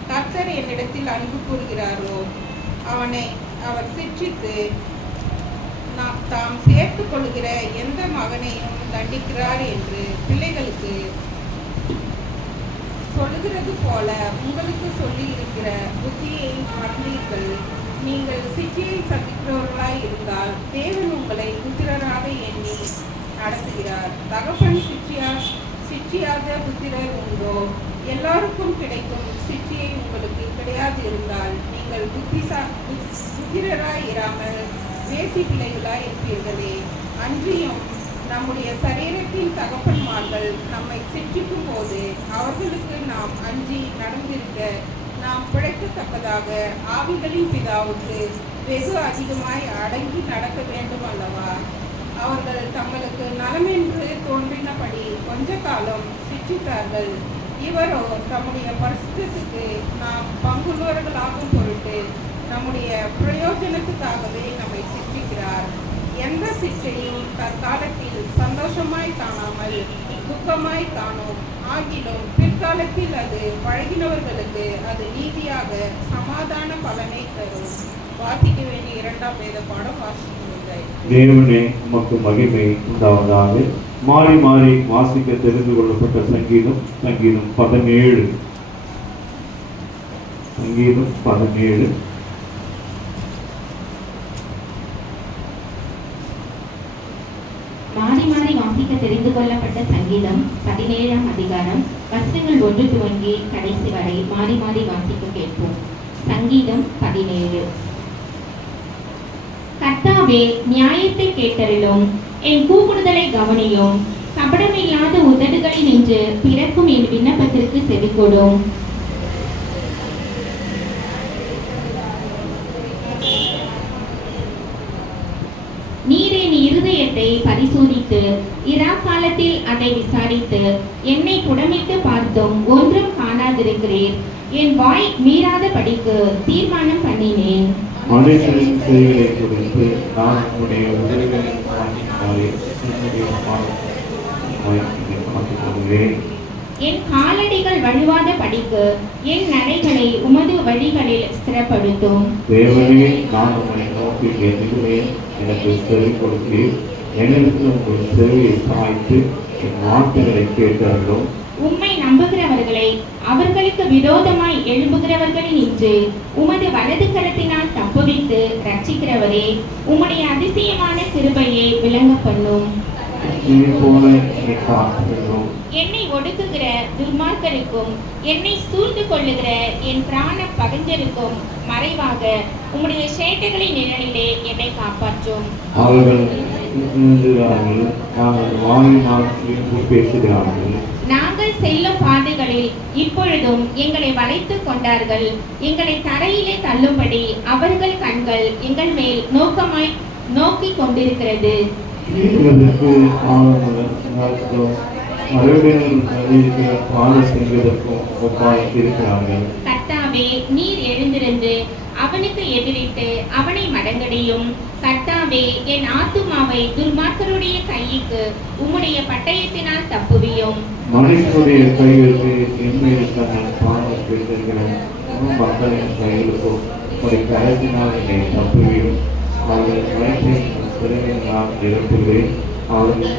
கர்த்தர் என்னிடத்தில் அன்பு கூறுகிறாரோ அவனை அவர் சிட்சித்து தாம் சேர்த்து கொள்கிற எந்த மகனையும் தண்டிக்கிறார் என்று பிள்ளைகளுக்கு சொல்லுகிறது போல உங்களுக்கு சொல்லி இருக்கிற புத்தியை மறந்தீர்கள். நீங்கள் சிட்சையை சந்திக்கிறவர்களாய் இருந்தால் தேவன் உங்களை புத்திரராக எண்ணி நடத்துகிறார். தகப்பன் சிட்சியாத புத்திரர் உண்டோ? எல்லாருக்கும் கிடைக்கும் சிட்சையை உங்களுக்கு கிடையாது இருந்தால் நீங்கள் புத்திரராய் இராமல் வேசி பிள்ளைகளாய் இருப்பீர்களே. அன்றியும் நம்முடைய சரீரத்தின் தகப்பன்மார்கள் நம்மை சிற்றிக்கும் போது அவர்களுக்கு நாம் அஞ்சி நடந்திருக்க நாம் பிழைக்கத்தக்கதாக ஆவிகளின் பிதாவுக்கு வெகு அதிகமாய் அடங்கி நடக்க வேண்டும் அல்லவா? அவர்கள் தங்களுக்கு நலமென்று தோன்றினபடி கொஞ்ச காலம் சிற்றித்தார்கள். இவரோ தம்முடைய பரிசுத்தத்துக்கு நாம் பங்குள்ளவர்களாகும் பொருட்டு நம்முடைய பிரயோஜனத்துக்காகவே நம்மை சிற்றிக்கிறார். எந்த சிற்றையும் தற்காலத்தில் சந்தோஷமாய் காணாமல் துக்கமாய் காணும். ஆகிலும் பிற்காலத்தில் அது பழகினவர்களுக்கு அது நீதியாக சமாதான பலனை தரும். வாசிக்க வேண்டிய 2ஆம் வேத பாடம் வாசிக்கிறீர்கள். தேவனே உமக்கு மகிமை உண்டாவதாக. மாறி மாறி வாசிக்க தெரிந்து கொள்ளப்பட்ட சங்கீதம் 17. சங்கீதம் 17. மாறி மாறி வாசிக்க தெரிந்து கொள்ளப்பட்ட சங்கீதம் 17ஆம் அதிகாரம் வசனங்கள் 1 துவங்கி கடைசி வரை மாறி மாறி வாசிக்க கேட்போம். சங்கீதம் 17. கர்த்தாவே, நியாயத்தை கேட்டருளும், என் கூப்பிடுதலை கவனியும். கபடமில்லாத உதடுகளில் நின்று பிறக்கும் என் விண்ணப்பத்திற்கு செவிகொடும். நீர் என் இருதயத்தை பரிசோதித்து இரா காலத்தில் அதை விசாரித்து என்னை புடமிட்டு பார்த்தும் ஒன்றும் காணாதிருக்கிறீர். என் வாய் மீறாத படிக்கு தீர்மானம் பண்ணினேன். மனுஷனின் செய்களை குறித்து நான் உன்னுடைய உதவிகளின் பாட்டினாலே என்னுடைய மாற்றிக்கொள்கிறேன். என் காலடிகள் வழுவாத படிக்கு என் நடைகளை உமது வழிகளில் ஸ்திரப்படுத்தும். தேவனே, நான் உம்மை நோக்கி எதிர்வேன், எனக்கு செவி கொடுத்தீர். எனக்கு உங்கள் செவியை சாய்த்து என் வார்த்தைகளை கேட்டார்களும். உம்மை நம்புகிறவர்களை அவர்களுக்கு விரோதமாய் எழும்புகிறவர்களில் நின்று உமது வலது கரத்தினால் தப்புவித்து ரட்சிக்கிறவரே, உம்முடைய அதிசயமான கிருபையை விளங்க பண்ணும். என்னை ஒடுக்குகிற துர்மார்க்கருக்கும் என்னை சூழ்ந்து கொள்ளுகிற என் பிராண பகைஞருக்கும் மறைவாக உம்முடைய சேட்டைகளின் நிழலிலே என்னை காப்பாற்றும். நாங்கள் செல்லும் பாதைகளில் இப்பொழுதும் எங்களை வளைத்துக் கொண்டார்கள். எங்களை தரையிலே தள்ளும்படி அவர்கள் கண்கள் எங்கள் மேல் நோக்கி கொண்டிருக்கிறது. கர்த்தாவே, நீர் எழுந்திருந்து அவனுக்கு எதிரிட்டு அவனை மடங்கடியும். கர்த்தாவே, என் ஆத்துமாவை துர்மார்க்கருடைய கைக்கு உம்முடைய பட்டயத்தினால் தப்புவியும். மனுஷனுடைய கைகளுக்கு என்மையான பாவத்திற்கிறோம், மக்களின் கைகளுக்கும் ஒரு கரத்தினால் என்னை தப்புவியும். அவர்கள் வயத்தை நான் நிரப்புகிறேன். அவர்கள்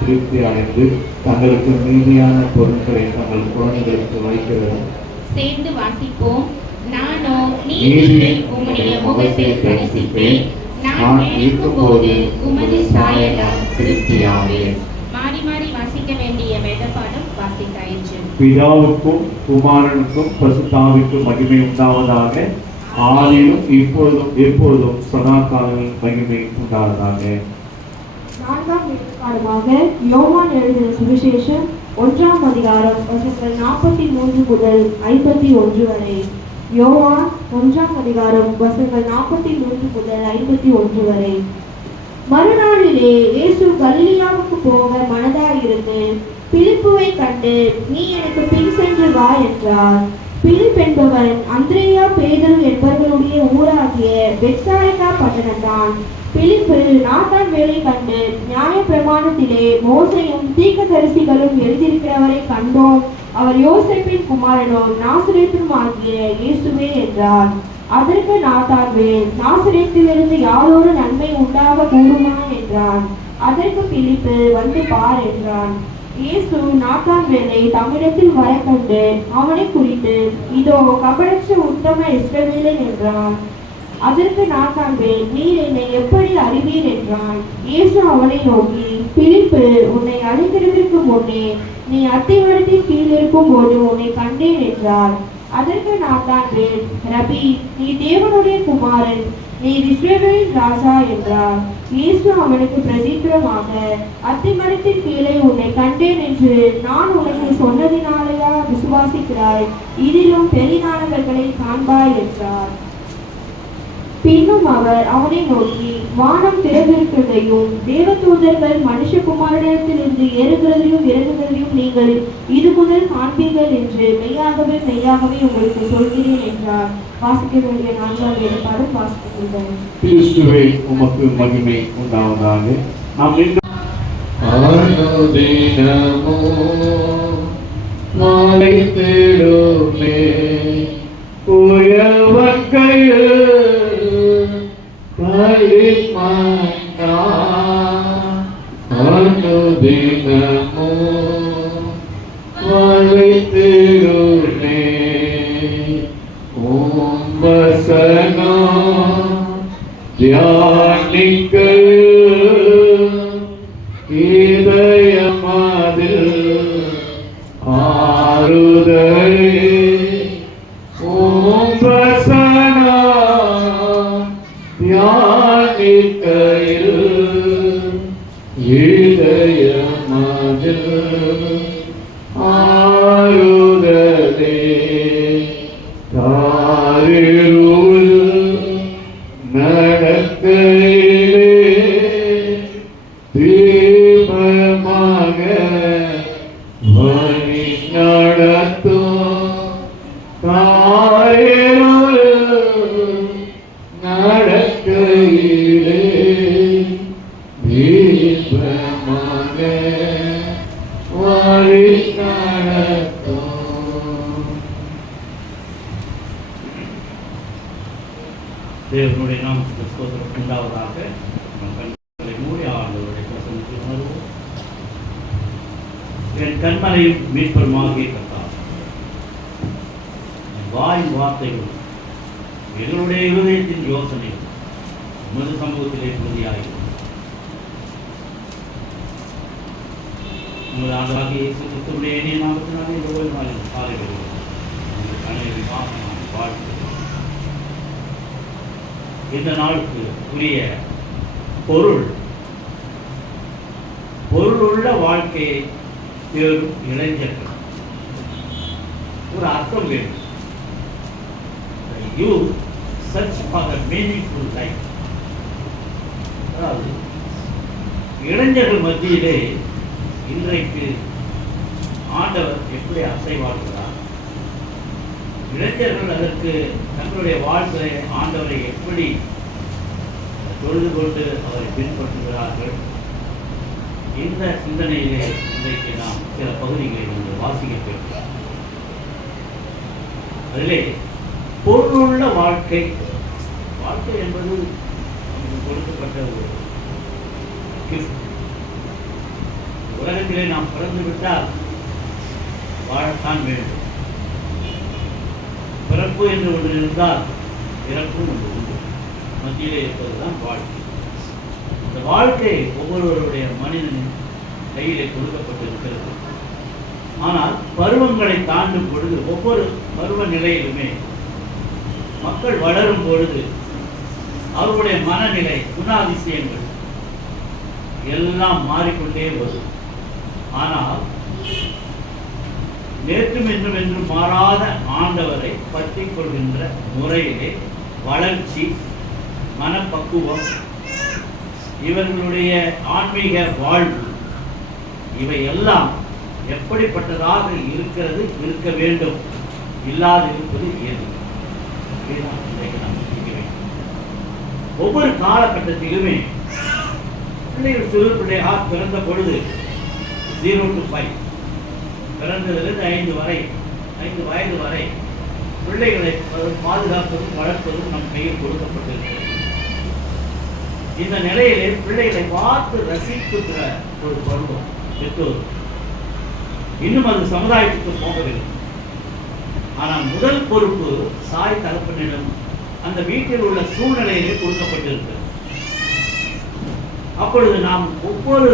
திருப்தி அடைந்து தங்களுக்கு மீதியான பொருட்களை தங்கள் குழந்தைகளுக்கு வைக்கிறார். சேர்ந்து வாசிப்போம். நானோ நீதியில் உம்முடைய முகத்தை தரிசிப்பேன். நான் இருக்கும்போது உமது சாயலாம் திருப்தியாவே. மாறி மாறி வாசிக்க வேண்டிய வேதப்பாடம் வாசித்தாயிற்று. பிதாவுக்கும் குமாரனுக்கும் பசுத்தாவிக்கும் மகிமை உண்டாவதாக. ஆதியிலும் இப்பொழுதும் எப்பொழுதும் சதா காலங்களில் மகிமை உண்டாவதாக. 4ஆம் வேதபாடமாக யோவான் எழுதின சுவிசேஷம் 1ஆம் அதிகாரம் வசனங்கள் 43 முதல் 51 வரை. யோவான் 1ஆம் அதிகாரம் வசனங்கள் 43 முதல் 51 வரை. மறுநாளிலே இயேசு கலிலேயாவுக்கு போக மனதாயிருந்து பிலிப்புவை கண்டு, நீ எனக்கு பின் சென்று வா என்றார். பிலிப் என்பவன் அந்திரேயா பேதுரு என்பவர்களுடைய ஊராகிய பெத்சாயிதா பட்டணத்தான். பிலிப்பு நாத்தான் வேலை கண்டு, நியாய பிரமாணத்திலே மோசையும் தீர்க்கதரிசிகளும் எழுதியிருக்கிறவரை கண்டோம், அவர் யோசேப்பின் குமாரனும் நாசரேத்தும் ஆகிய இயேசுவே என்றார். அதற்கு நாத்தான்வேல், நாசரேத்திலிருந்து யாரோடு நன்மை உண்டாக கூடுமா என்றான். அதற்கு பிலிப்பு, வந்து பார் என்றான். இயேசு நாத்தான்வேலை தம்மிடத்தில் வர கண்டு அவனை குறித்து, இதோ கபடற்ற உத்தம இஸ்ரவேலன் என்றான். அதற்கு நாத்தான்வேல், நீர் என்னை எப்படி அறிவீர் என்றான். இயேசு அவனை நோக்கி, பிலிப்பு, உன்னை அழைக்கிறதற்கு முன்னே நீ அத்திமரத்தின் கீழ் இருக்கும் போது உன்னை கண்டேன் என்றார். அதற்கு நாத்தான்வேல், ரபி, நீ தேவனுடைய குமாரன், நீ இஸ்ரவேலின் ராஜா என்றார். இயேசு அவனுக்கு பிரதித்திரமாக, அத்திமரத்தின் கீழே உன்னை கண்டேன் என்று நான் உனக்கு சொன்னதினாலேயா விசுவாசிக்கிறாய்? இதிலும் பெரிதானவர்களை காண்பாய் என்றார். பின்னும் அவர் அவனை நோக்கி, வானம் திறந்திருக்கிறதையும் தேவதூதர்கள் மனுஷகுமாரனிடத்திலிருந்து ஏறுகிறதையும் இறங்குகிறதையும் நீங்கள் இது முதல் காண்பீர்கள் என்று மெய்யாகவே மெய்யாகவே உங்களுக்கு சொல்கிறேன் என்றார். வாசிக்க வேண்டிய 4ஆம் வேதபாடம் வாசிக்கின்றோம். கிறிஸ்துவே உமக்கு மகிமை உண்டாவதாக. நாம் அனுதினமோ மாலை தேடுமே உயர்வன் கையில் பலிமன்னா. அனுதினமோ மாலை தேடுமே உம் வசனம் தியானிக்கையில் இதயமதில் ஆறுதலே உம் வசனம் தியானிக்கையில் இதயமதில் ஆறுதலே தாரிருள் நடக்கையிலே தீபமாக வழி நடத்தும் தாரிருள் நடக்கையிலே தீபமாக வழி நடத்தும். தேவனுடைய நாமத்துக்கு ஸ்தோத்திரம் உண்டாவதாக. நம் கண்களை மூடி ஆண்டவருடைய பிரசன்னத்தில் உணர்வோம். என் கண்மலையும் மீட்பருமாகிய கர்த்தாவே, என் வாயின் வார்த்தைகள் எங்களுடைய இருதயத்தின் யோசனைகள் உமது சமூகத்திலே உறுதியாகும். உங்கள் ஆண்டவராகிய இயேசு கிறிஸ்துவினுடைய இனிய நாமத்தினாலே ஒவ்வொரு நாளின் காலைகளில் உங்கள் அனைவரையும் வாழ்த்து. இந்த நாளுக்கு உரிய பொருளுள்ள வாழ்க்கையை தேடும் இளைஞர்கள் ஒரு அர்த்தம் வேண்டும். You search for the meaningful life. அதாவது இளைஞர்கள் மத்தியிலே இன்றைக்கு ஆண்டவர் எப்படி அசைவாடுகிறார், இளைஞர்கள் அதற்கு தங்களுடைய வாழ்க்கையை ஆண்டவரை எப்படி தொழுது கொண்டு அவரை பின்பற்றுகிறார்கள். இந்த சிந்தனையிலே இன்றைக்கு நாம் சில பகுதிகளை வந்து வாசிக்க பெற்றோம். அதிலே பொருளுள்ள வாழ்க்கை என்பது நமக்கு கொடுக்கப்பட்ட ஒரு கிஃப்ட். உலகத்திலே நாம் பிறந்து விட்டால் வாழத்தான் வேண்டும். பிறப்பு என்று ஒன்று இருந்தால் இறப்பும் ஒன்று உண்டு. மத்தியிலே இருப்பதுதான் வாழ்க்கை. இந்த வாழ்க்கை ஒவ்வொருவருடைய மனிதனின் கையிலே கொடுக்கப்பட்டு இருக்கிறது. ஆனால் பருவங்களை தாண்டும் பொழுது ஒவ்வொரு பருவ நிலையிலுமே மக்கள் வளரும் பொழுது அவர்களுடைய மனநிலை, குணாதிசயங்கள் எல்லாம் மாறிக்கொண்டே வரும். ஆனால் நேற்றும் என்றும் என்றும் மாறாத ஆண்டவரை பற்றி கொள்கின்ற முறையிலே வளர்ச்சி, மனப்பக்குவம், இவர்களுடைய ஆன்மீக வாழ்வு, இவை எல்லாம் எப்படிப்பட்டதாக இருக்கிறது, இருக்க வேண்டும், இல்லாது இருப்பது ஏது. ஒவ்வொரு காலகட்டத்திலுமே பிள்ளைகள் சிறு பிள்ளையாக பிறந்த பொழுது 0 to 5 பிறந்ததிலிருந்து 5 வயது வரை பிள்ளைகளை பாதுகாப்பதும் வளர்ப்பதும் நம் கையில் கொடுக்கப்பட்டிருக்கிறது. இந்த நிலையிலே பிள்ளைகளை பார்த்து ரசிக்கிற ஒரு பருவம் பெற்றோர். இன்னும் அது சமுதாயத்துக்கு போகவில்லை. ஆனால் முதல் பொறுப்பு சாய் தகப்பனிடம் அந்த வீட்டில் உள்ள சூழ்நிலையிலே கொடுக்கப்பட்டிருக்கிறது. அப்பொழுது நாம் ஒவ்வொரு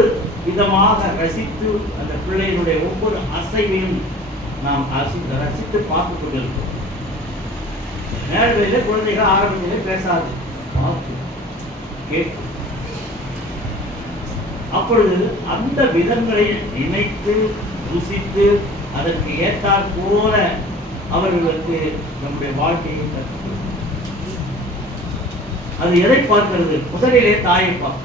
விதமாக ரசித்து அந்த பிள்ளையினுடைய ஒவ்வொரு அசைவையும் நாம் ரசித்து பார்த்து கொண்டிருக்கிறோம். நேரங்களிலே குழந்தைகள் ஆரம்பத்திலே பேசாது, பார்த்து கேட்கும். அப்பொழுது அந்த விதங்களை நினைத்து ருசித்து அதற்கு ஏற்றாற் போல அவர்களுக்கு நம்முடைய வாழ்க்கையை கற்று அது எதை பார்க்கிறது? முதலிலே தாயை பார்க்கிறது.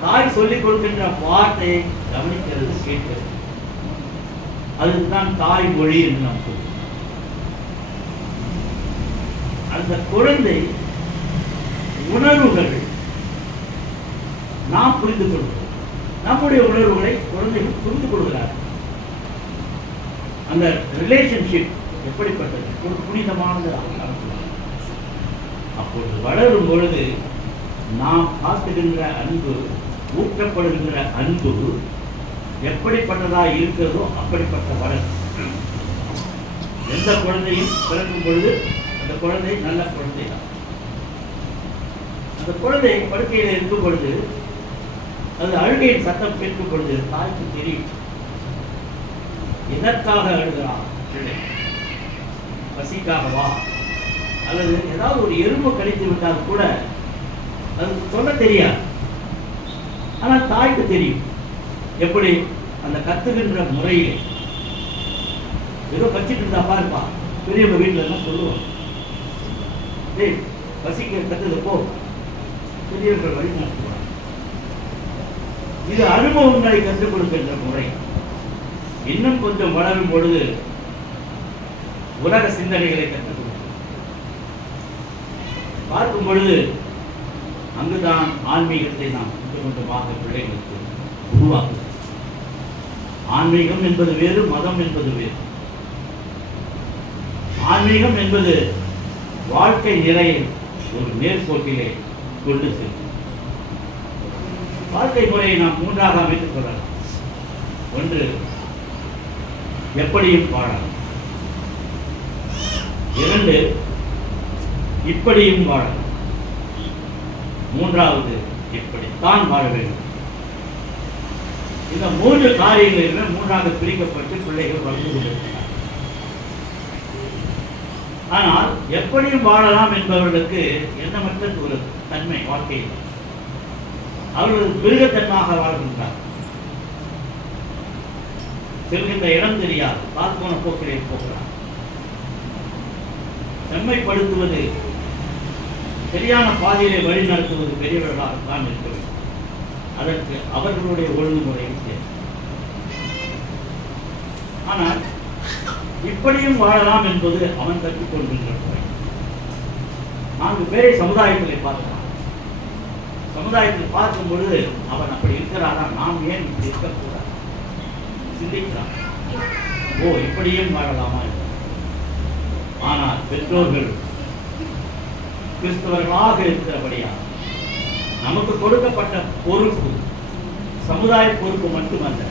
தாய் சொல்லிக் கொடுக்கின்ற வார்த்தையை கவனிக்கிறது, கேட்கிறது. அதுதான் தாய் மொழி என்று நாம் சொல்லுவோம். அந்த குழந்தை உணர்வுகள் நாம் புரிந்து கொள்கிறோம். நம்முடைய உணர்வுகளை குழந்தைகள் புரிந்து கொள்கிறார்கள். அந்த ரிலேஷன்ஷிப் எப்படிப்பட்டது? ஒரு புனிதமானது. அப்பொழுது வளரும் பொழுது நாம் காட்டுகின்ற அன்பு, ஊற்றப்படுகின்ற அன்பு எப்படிப்பட்டதா இருக்கிறதோ அப்படிப்பட்ட வளர்ச்சி. எந்த குழந்தையும் பிறக்கும் பொழுது அந்த குழந்தை நல்ல குழந்தை தான். அந்த குழந்தை படுக்கையில் இருக்கும் பொழுது அது அழுகையின் சத்தம் கேட்கும் பொழுது தாய்க்கு தெரியும் எதற்காக அழுகிறான் பிள்ளை. பசிக்காகவா, அல்லது ஏதாவது ஒரு எறும்பு கழித்து விட்டால் கூட அது சொல்ல தெரியாது. ஆனால் தாய்க்கு தெரியும். எப்படி? அந்த கத்துகின்ற முறையே. ஏதோ கச்சிட்டு இருந்தா பாருப்பா, பெரியவங்க வீட்டில் எல்லாம் சொல்லுவாங்க, டேய் பசிக்க கத்துது போ, பெரியவர்கள் வழி நடத்துவாங்க. இது அனுபவங்களை கற்றுக் கொடுக்கின்ற முறை. இன்னும் கொஞ்சம் வளரும் பொழுது உலக சிந்தனைகளை கற்றுக் கொடுக்கும். பார்க்கும் பொழுது அங்குதான் ஆன்மீகத்தை நாம் கொஞ்சம் கொஞ்சமாக பிள்ளைகளுக்கு உருவாக்குகிறோம். ஆன்மீகம் என்பது வேறு, மதம் என்பது வேறு. ஆன்மீகம் என்பது வாழ்க்கை நிலையை ஒரு நேர்கோட்டிலே கொண்டு செல்லும். வாழ்க்கை முறையை நாம் 3ஆக அமைத்துக் கொள்ளலாம். ஒன்று, எப்படியும் வாழலாம். 2, இப்படியும் வாழலாம். 3வது, இப்படித்தான் வாழ வேண்டும். இந்த 3 காரியங்களிலுமே 3ஆக பிரிக்கப்பட்டு பிள்ளைகள் வளர்ந்து கொண்டிருக்கிறார். ஆனால் எப்படியும் வாழலாம் என்பவர்களுக்கு எண்ணமற்ற ஒரு தன்மை வாழ்க்கையில். அவர்கள் மிருகத்தன்மாக வாழ்கின்றார். செல்கின்ற இடம் தெரியாது, பார்ப்போன போக்கிலே போகிறார். செம்மைப்படுத்துவது, சரியான பாதையிலே வழி நடத்துவது பெரியவர்களாகத்தான் இருக்க வேண்டும். அதற்கு அவர்களுடைய ஒழுங்குமுறையும் தேவை. ஆனால் இப்படியும் வாழலாம் என்பது அவன் கற்றுக்கொள்கின்ற முறை. 4 பேரை சமுதாயத்திலே பார்க்கலாம். சமுதாயத்தில் பார்க்கும் பொழுது அவன் அப்படி இருக்கிறாரா, நாம் ஏன் இப்படி இருக்கக்கூடாது சிந்திக்கிறான். ஓ, இப்படியும் வாழலாமா? ஆனால் பெற்றோர்கள் கிறிஸ்தவர்களாக இருக்கிறபடியா நமக்கு கொடுக்கப்பட்ட பொறுப்பு சமுதாய பொறுப்பு மட்டுமல்ல,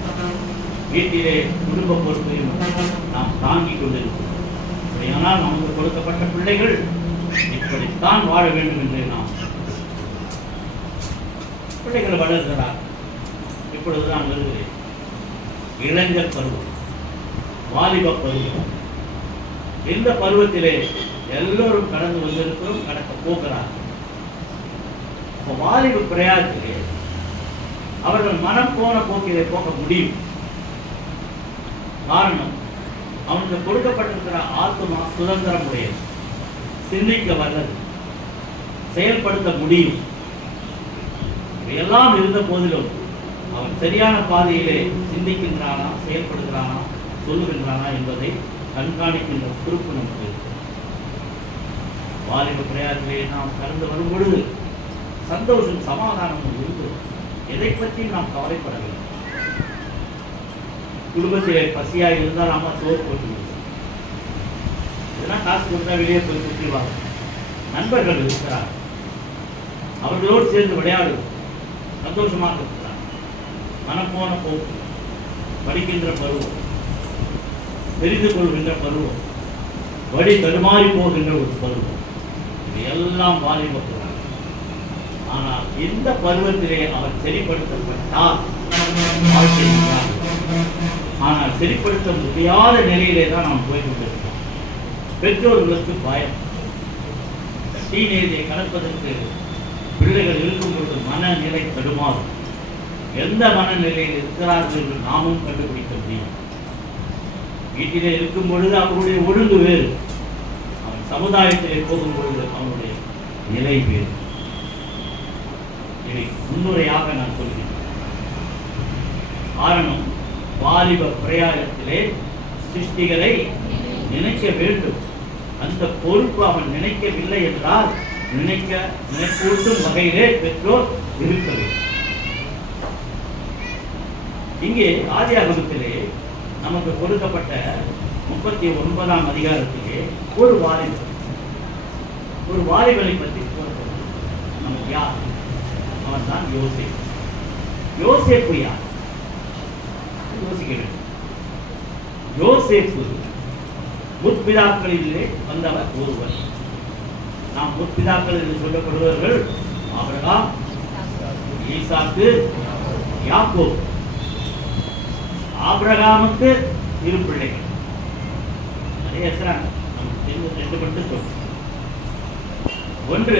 வீட்டிலே குடும்ப பொறுப்பையும் நாம் தாங்கிக் கொண்டிருக்கிறோம். அப்படியானால் நமக்கு கொடுக்கப்பட்ட பிள்ளைகள் இப்படித்தான் வாழ வேண்டும் என்று நாம் பிள்ளைகள் வளர்கிறார். இப்பொழுது நான் வருகிறேன். இளைஞர் பருவம், வாலிப பருவம். இந்த பருவத்திலே எல்லோரும் கடந்து வந்திருக்கிறோம், கடக்க போகிறார். வாலிப பிரயாணத்திலே அவர்கள் மனம் போன போக்கிலே போக முடியும். காரணம், அவனுக்கு கொடுக்கப்பட்டிருக்கிற ஆத்மா சுதந்திரம் உடையது, சிந்திக்க வல்லது, செயல்படுத்த முடியும். இவையெல்லாம் இருந்த போதிலும் அவன் சரியான பாதையிலே சிந்திக்கின்றானா, செயல்படுகிறானா, சொல்லுகின்றானா என்பதை கண்காணிக்கின்ற பொறுப்பு நமக்கு. வாலிப பிரயாணத்திலே நாம் கடந்து வரும் பொழுது சந்தோஷம், சமாதானம் இருந்து எதை பற்றி நாம் கவலைப்படவில்லை. குடும்பத்திலே பசியாக இருந்தால் அம்மா சோறு போட்டு இதெல்லாம் காசு கொடுத்தா வெளியே போய் சுற்றிவாங்க. நண்பர்கள் இருக்கிறார், அவர்களோடு சேர்ந்து விளையாடுவோம், சந்தோஷமாக இருக்கிறார். மனப்போன போக்கு, படிக்கின்ற பருவம், தெரிந்து கொள்கின்ற பருவம், வழி தடுமாறி போகின்ற ஒரு பருவம், இதையெல்லாம் வாலிப. ஆனால் இந்த பருவத்திலே அவர் சரிப்படுத்தப்பட்டார், வாழ்க்கை. ஆனால் சரிப்படுத்த முடியாத நிலையிலே தான் நாம் போய்கொண்டிருக்கிறோம். பெற்றோர்களுக்கு பயம். டீனேஜை கடப்பதற்கு பிள்ளைகள் இருக்கும் பொழுது மனநிலை தடுமாறும். எந்த மனநிலையில் இருக்கிறார்கள் என்று நாமும் கண்டுபிடிக்க முடியும். வீட்டிலே இருக்கும் பொழுது அவருடைய ஒழுங்கு வேறு, அவன் சமுதாயத்திலே போகும் பொழுது அவனுடைய நிலை வேறு. இதை முன்னுரையாக நான் சொல்கிறேன். காரணம், வாலிப பிரயாணத்திலே சிருஷ்டிகளை நினைக்க வேண்டும். அந்த பொறுப்பு அவன் நினைக்கவில்லை என்றால் நினைப்பூட்டும் வகையிலே பெற்றோர் இருக்க வேண்டும். இங்கே ஆதியாகமத்திலே நமக்கு கொடுக்கப்பட்ட 39ஆம் அதிகாரத்திலே ஒரு வாலிபனை பற்றி நமக்கு யார்? அவன் தான் யோசேப்பு. யோசேப்பு யார்? யோசிக்க வேண்டும். யோசேப்பு முற்பிதாக்களிலே வந்தவர் ஒருவர். நாம் முற்பிதாக்கள் என்று சொல்லப்படுபவர்கள் ஆபிரகாம், ஈசாக்கு, யாக்கோபு. ஆபிரகாமுக்கு 2 பிள்ளைகள். நிறைய இருக்கிறாங்க, நமக்கு 2 மட்டும் சொல்லுங்க. ஒன்று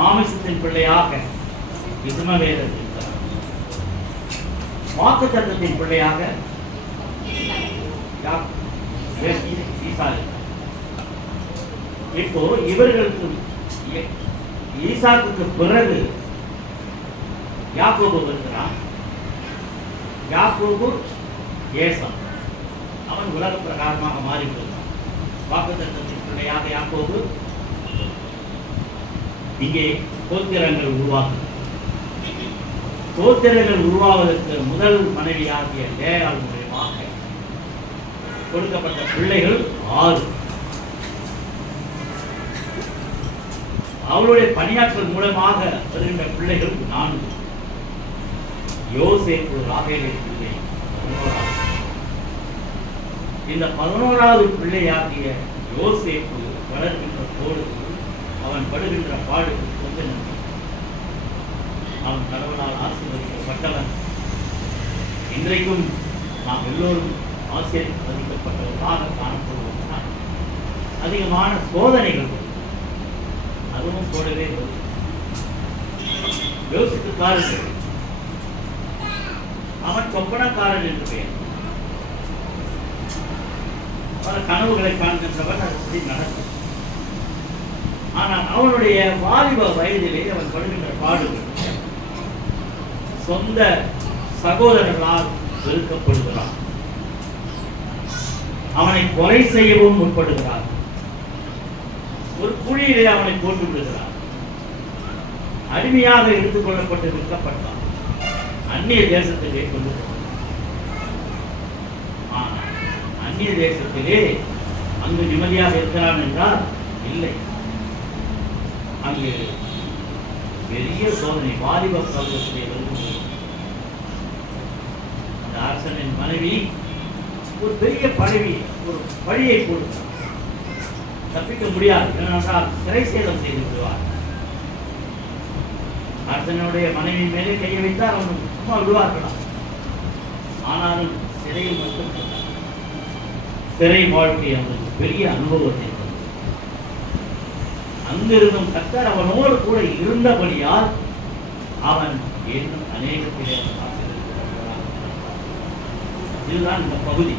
மாமிசத்தின் பிள்ளையாக இஸ்மவேல் இருக்கிறார். வாக்குத்தத்தத்தின் பிள்ளையாக ஈசா. இப்போ இவர்களுக்கு ஈசாக்கு பிறகு யாக்கோபு வருகிறான். யாக்கோபு ஏசா, அவன் உலக பிரகாரமாக மாறி வருகிறான். வாக்குத்தத்தத்தின் பிள்ளையாக யாக்கோபு. இங்கே கோத்திரங்கள் உருவாகும். கோத்திரங்கள் உருவாவதற்கு முதல் மனைவியாகிய லேயாள் மூலமாக கொடுக்கப்பட்ட பிள்ளைகள் 6. அவளுடைய பணியாற்றல் மூலமாக வருகின்ற பிள்ளைகள் 4. யோசேப்பு ராகேலின் பிள்ளை 11. இந்த 11வது பிள்ளையாகிய யோசேப்பு வளர்கின்ற போது அவன் படுகின்ற பாடு கொஞ்சம் நன்றி. அவன் கடவுளால் ஆசீர்வதிக்கப்பட்டவன். இன்றைக்கும் நாம் எல்லோரும் ஆசீர்வதிக்கப்பட்டவர்களாக காணப்படுவோம். அதிகமான சோதனைகள் அதுவும் கூடவே வரும். யோசித்து பாருங்கள், அவன் சொப்பனக்காரன் என்று பெயர். பல கனவுகளை காண்கின்றவன் அது நடக்கும். ஆனால் அவனுடைய வாலிப வயதிலே அவன் படுகின்ற பாடுகள் சொந்த சகோதரர்களால் வெறுக்கப்படுகிறான். அவனை கொலை செய்யவும் முற்படுகிறார். ஒரு குழியிலே அவனை போட்டு விடுகிறார். அடிமையாக எடுத்துக் கொள்ளப்பட்டு விற்கப்பட்டான். அந்நிய தேசத்திலே கொண்டு ஆனால் அந்நிய தேசத்திலே அங்கு நிம்மதியாக இருக்கிறான் என்றால் இல்லை. அங்கு பெரிய சோதனை வாலிப பருவத்திலே வருகிறது. அந்த அரசனின் மனைவி ஒரு பெரிய ஒரு பழியை கொடுத்தார். தப்பிக்க முடியாது, ஏனென்றால் சிறை சேதம் செய்து விடுவார். அரசனுடைய மனைவி மேலே கையை வைத்தால் அவன் சும்மா விடுவார்களா? ஆனாலும் சிறையில் மட்டும் இருந்தார். சிறை வாழ்க்கை அவனுக்கு பெரிய அனுபவத்தை தந்தது. அங்கிருந்தும் கர்த்தர் அவனோடு கூட இருந்தபடியால் அவன் இன்னும் அநேக பேரை ஆசீர்வதிக்கிறார். இதுதான் இந்த பகுதி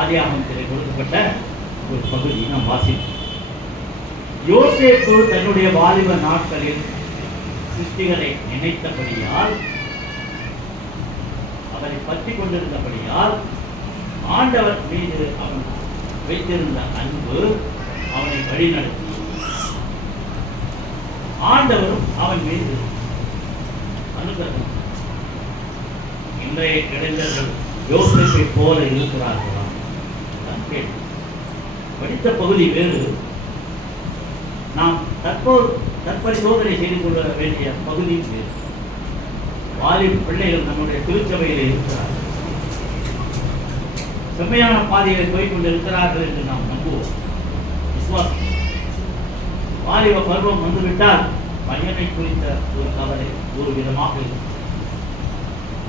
ஆதியாகமத்திலே கொடுக்கப்பட்ட ஒரு பகுதி நாம் வாசிப்போம். யோசேப்பு தன்னுடைய வாலிப நாட்களில் சிருஷ்டிகளை நினைத்தபடியால், அவரை பற்றி கொண்டிருந்தபடியால், ஆண்டவர் மீது அவன் வைத்திருந்த அன்பு அவனை வழிநடத்தி, ஆண்டவரும் அவன் மீது அனுகிரகம். இன்றைய இளைஞர்கள் யோசேப்பை போல இருக்கிறார்களா? படித்த பகுதி வேறு, நாம் தற்பரிசோதனை செய்து கொள்ள வேண்டிய பகுதி வேறு. வாலிப பிள்ளைகள் நம்முடைய திருச்சபையில் இருக்கிறார்கள், செம்மையான பாதையை போய் கொண்டிருக்கிறார்கள் என்று நாம் நம்புவோம், விசுவாசம். வாலிப பருவம் வந்துவிட்டால் பையனை குறித்த ஒரு கவலை ஒரு விதமாக இருக்கும்,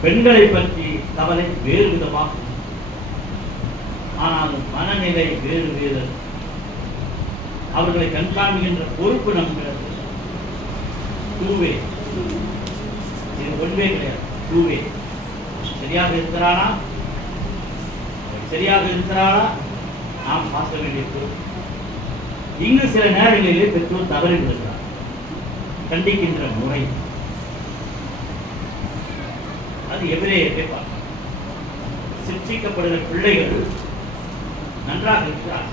பெண்களை பற்றி கவலை வேறு விதமாக இருக்கும். ஆனாலும் மனநிலை வேறு வேறு. அவர்களை கண்காணிக்கின்ற பொறுப்பு நம்மிடம். டூவே, இது ஒன்வே கிடையாது, டூவே. சரியாக இருக்கிறானா, சரியாக இருக்கிறாரா நாம் பார்க்க வேண்டிய பொறுப்பு. இங்கு சில நேரங்களிலே பெற்றோர் தவறி விடுகிறார். கண்டிக்கின்ற முறை அது எதிரே பார்க்கலாம். சிக்ஷிக்கப்படுகிற பிள்ளைகள் நன்றாக இருக்கிறார்,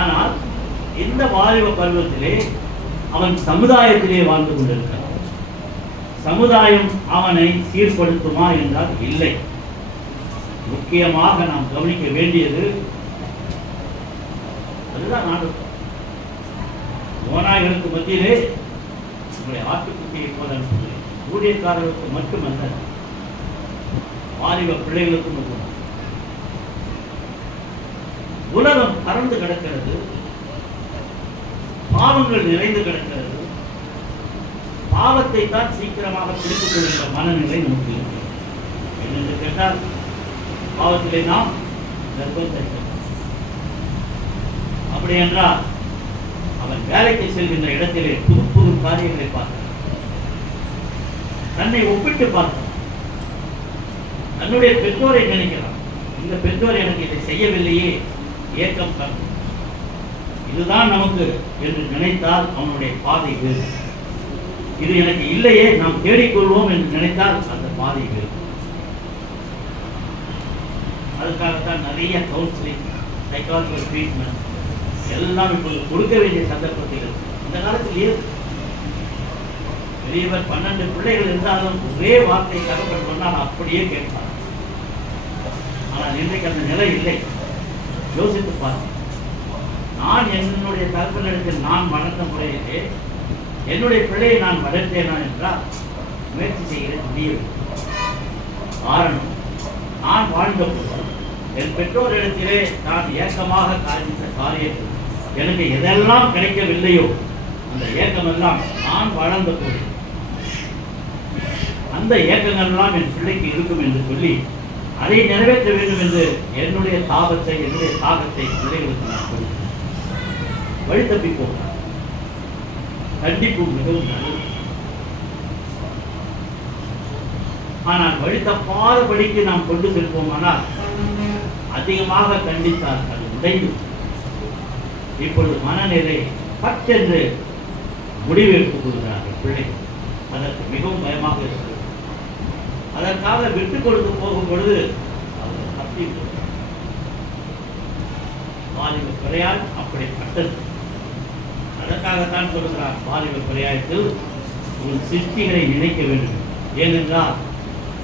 ஆனால் இந்த வாலிப பருவத்திலே அவன் சமுதாயத்திலே வாழ்ந்து கொண்டிருக்கிறான். சமுதாயம் அவனை சீர்படுத்துமா என்றால் இல்லை. முக்கியமாக நாம் கவனிக்க வேண்டியது அதுதான். ஓநாய்களுக்கு மத்தியிலே உங்களுடைய ஆட்டுக்குட்டியை போல அனுப்புகிறேன். ஊழியக்காரர்களுக்கு மட்டுமல்ல, வாலிப பிள்ளைகளுக்கும் மட்டும். உலகம் பறந்து கிடக்கிறது, பாவங்கள் நிறைந்து கிடக்கிறது. பாவத்தை தான் சீக்கிரமாக பிடித்துக் கொள்கின்ற மனநிலை நமக்கு இருக்கிறது. என்னென்று கேட்டால், பாவத்திலே நாம் கர்ப்பம் தரிக்கிறோம். அப்படி என்றால் அவன் வேலைக்கு செல்கின்ற இடத்திலே புது புது காரியங்களை பார்க்கிறான், தன்னை ஒப்பிட்டு பார்க்கிறான், தன்னுடைய பெற்றோரை நினைக்கிறான். இந்த பெற்றோர் எனக்கு இதை செய்யவில்லையே, ஏக்கம் காணும். இதுதான் நமக்கு என்று நினைத்தால் அவனுடைய பாதை வேறு. இது எனக்கு இல்லையே, நாம் தேடிக்கொள்வோம் என்று நினைத்தால் அந்த பாதை வேறு. அதுக்காகத்தான் நிறைய கவுன்சிலிங், சைக்காலஜிக்கல் ட்ரீட்மெண்ட் எல்லாம் இப்போது கொடுக்க வேண்டிய சந்தர்ப்பத்தில் இருக்கு. இந்த காலத்தில் இருக்கு. பெரியவர் 12 பிள்ளைகள் இருந்தாலும் ஒரே வார்த்தை தகவல் சொன்னால் அப்படியே கேட்பார். ஆனால் இன்றைக்கு அந்த நிலை இல்லை. யோசித்து பாருங்கள். நான் என்னுடைய தகவலிடத்தில் நான் வளர்ந்த முறையிலே என்னுடைய பிள்ளையை நான் வளர்த்தேனா என்றால் முயற்சி செய்ய முடியவில்லை. காரணம், நான் வாழ்ந்த போது என் பெற்றோரிடத்திலே நான் ஏக்கமாக காண்பித்த காரியத்தில் எனக்கு எதெல்லாம் கிடைக்கவில்லையோ அந்த ஏக்கமெல்லாம் நான் வளர்ந்த போது அந்த ஏக்கங்கள்லாம் என் பிள்ளைக்கு இருக்கும் என்று சொல்லி அதை நிறைவேற்ற வேண்டும் என்று என்னுடைய தாகத்தை பிள்ளைகளுக்கு நான் கொடுத்தேன். வழி தப்பி போகிறார். கண்டிப்பு மிகவும் நல்லது. ஆனால் வழி தப்பாதபடிக்கு நாம் கொண்டு செல்வோமானால் அதிகமாக கண்டித்தால் அது உடைந்து இப்பொழுது மனநிலை பற்றென்று முடிவெடுத்துக் கொள்கிறார்கள் பிள்ளைகள். அதற்கு மிகவும் பயமாக இருக்கிறது. அதற்காக விட்டு கொடுத்து போகும் பொழுது அவர்கள் தப்பி போகிறார். வாலிப பிரயாணம் அப்படிப்பட்டது. அதற்காகத்தான் சொல்கிறார், வாலிப பிரயாணத்தில் உங்கள் சிருஷ்டிகளை நினைக்க வேண்டும். ஏனென்றால்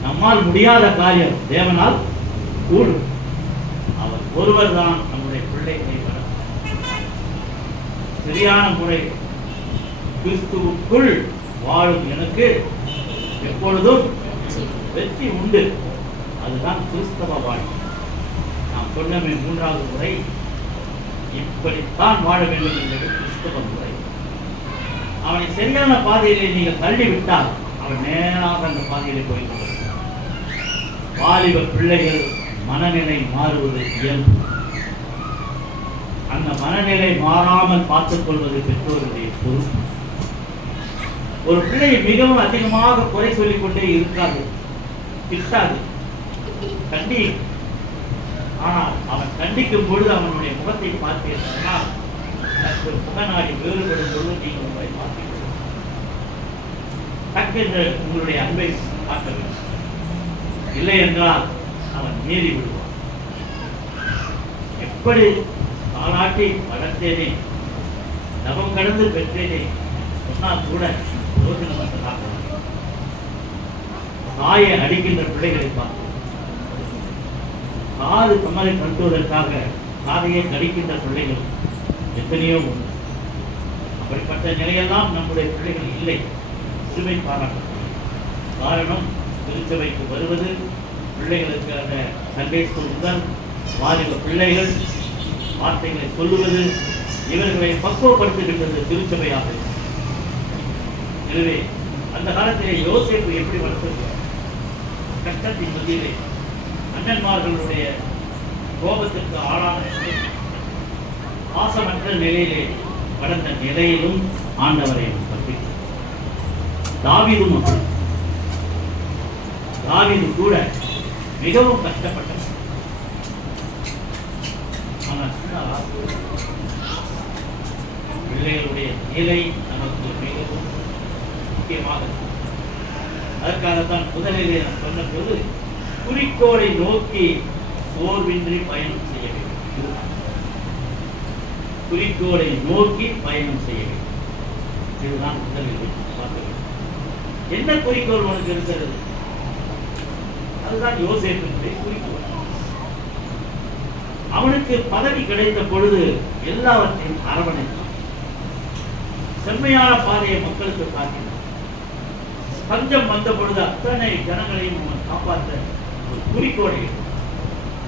நம்மால் முடியாத காரியம் தேவனால் கூடும். அவர் ஒருவர் தான் நம்முடைய பிள்ளைகளை வளர்த்தார். சரியான முறை கிறிஸ்துவுக்குள் வாழும் எனக்கு எப்பொழுதும் வெற்றி உண்டு. அதுதான் கிறிஸ்தவ வாழ்க்கை. நாம் சொன்னமே 3வது முறை, இப்படித்தான் வாழ வேண்டும் என்பது கிறிஸ்தவ முறை. அவனை சரியான பாதையிலே நீங்கள் தள்ளிவிட்டால் அவன் நேராக அந்த பாதையிலே போய்விடுவான். வாலிப பிள்ளைகள் மனநிலை மாறுவது இயல்பு. அந்த மனநிலை மாறாமல் பார்த்துக் கொள்வது பெற்றோர்களுடைய பொறுப்பு. ஒரு பிள்ளையை மிகவும் அதிகமாக குறை சொல்லிக் கொண்டே இருக்காது, திட்டாது, கண்டி. ஆனால் அவன் கண்டிக்கும் பொழுது அவனுடைய முகத்தை பார்த்தீர்கள், முகநாடி வேறுபடும் பொழுது நீங்கள் உங்களை பார்த்தீர்கள். டக்கென்று உங்களுடைய அன்பை காட்ட வேண்டும். இல்லை என்றால் அவன் மீறி விடுவான். எப்படி தாலாட்டி வளர்த்தேனே, நவம் கடந்து பெற்றேனே சொன்னால் கூட யோசனை. தாயை அடிக்கின்ற பிள்ளைகளை பார்த்து காது கமலை கட்டுவதற்காக காதையை கடிக்கின்ற பிள்ளைகள் எத்தனையோ உண்டு. அப்படிப்பட்ட நிலையெல்லாம் நம்முடைய பிள்ளைகள் இல்லை. சிறுமை பாராட்டப்படும். காரணம், திருச்சபைக்கு வருவது, பிள்ளைகளுக்கு அந்த சண்டே ஸ்கூல் முதல் வாலிப பிள்ளைகள் வார்த்தைகளை சொல்லுவது, இவர்களை பக்குவப்படுத்துகின்றது திருச்சபையாக. எனவே அந்த காலத்திலே யோசேப்பு எப்படி வளர்த்திருக்கிறார்? கஷ்டத்தின் மத்தியிலே அண்ணன்மார்களுடைய கோபத்திற்கு ஆளான பாசமற்ற நிலையிலே வளர்ந்த நிலையிலும் ஆண்டவரை கற்பித்தார். தாவீதும் அப்படி. தாவீது கூட மிகவும் கஷ்டப்பட்டார். ஆனால் பிள்ளைகளுடைய நிலை நமக்கு மிகவும் முக்கியமாக. அதற்காகத்தான் முதலிலே நான் சொன்னபோது குறிக்கோளை நோக்கி சோர்வின்றி பயணம் செய்ய வேண்டும். குறிக்கோளை நோக்கி பயணம் செய்ய வேண்டும். இதுதான் முதலில் பார்க்க வேண்டும். என்ன குறிக்கோள் உனக்கு இருக்கிறது? அதுதான் யோசேப்பினுடைய குறிக்கோள். அவனுக்கு பதவி கிடைத்த பொழுது எல்லாவற்றையும் அரவணைத்தான். செம்மையான பாதையை மக்களுக்கு காட்டினார். பஞ்சம் வந்த பொழுது அத்தனை ஜனங்களையும் அவன் காப்பாற்ற ஒரு குறிக்கோளை,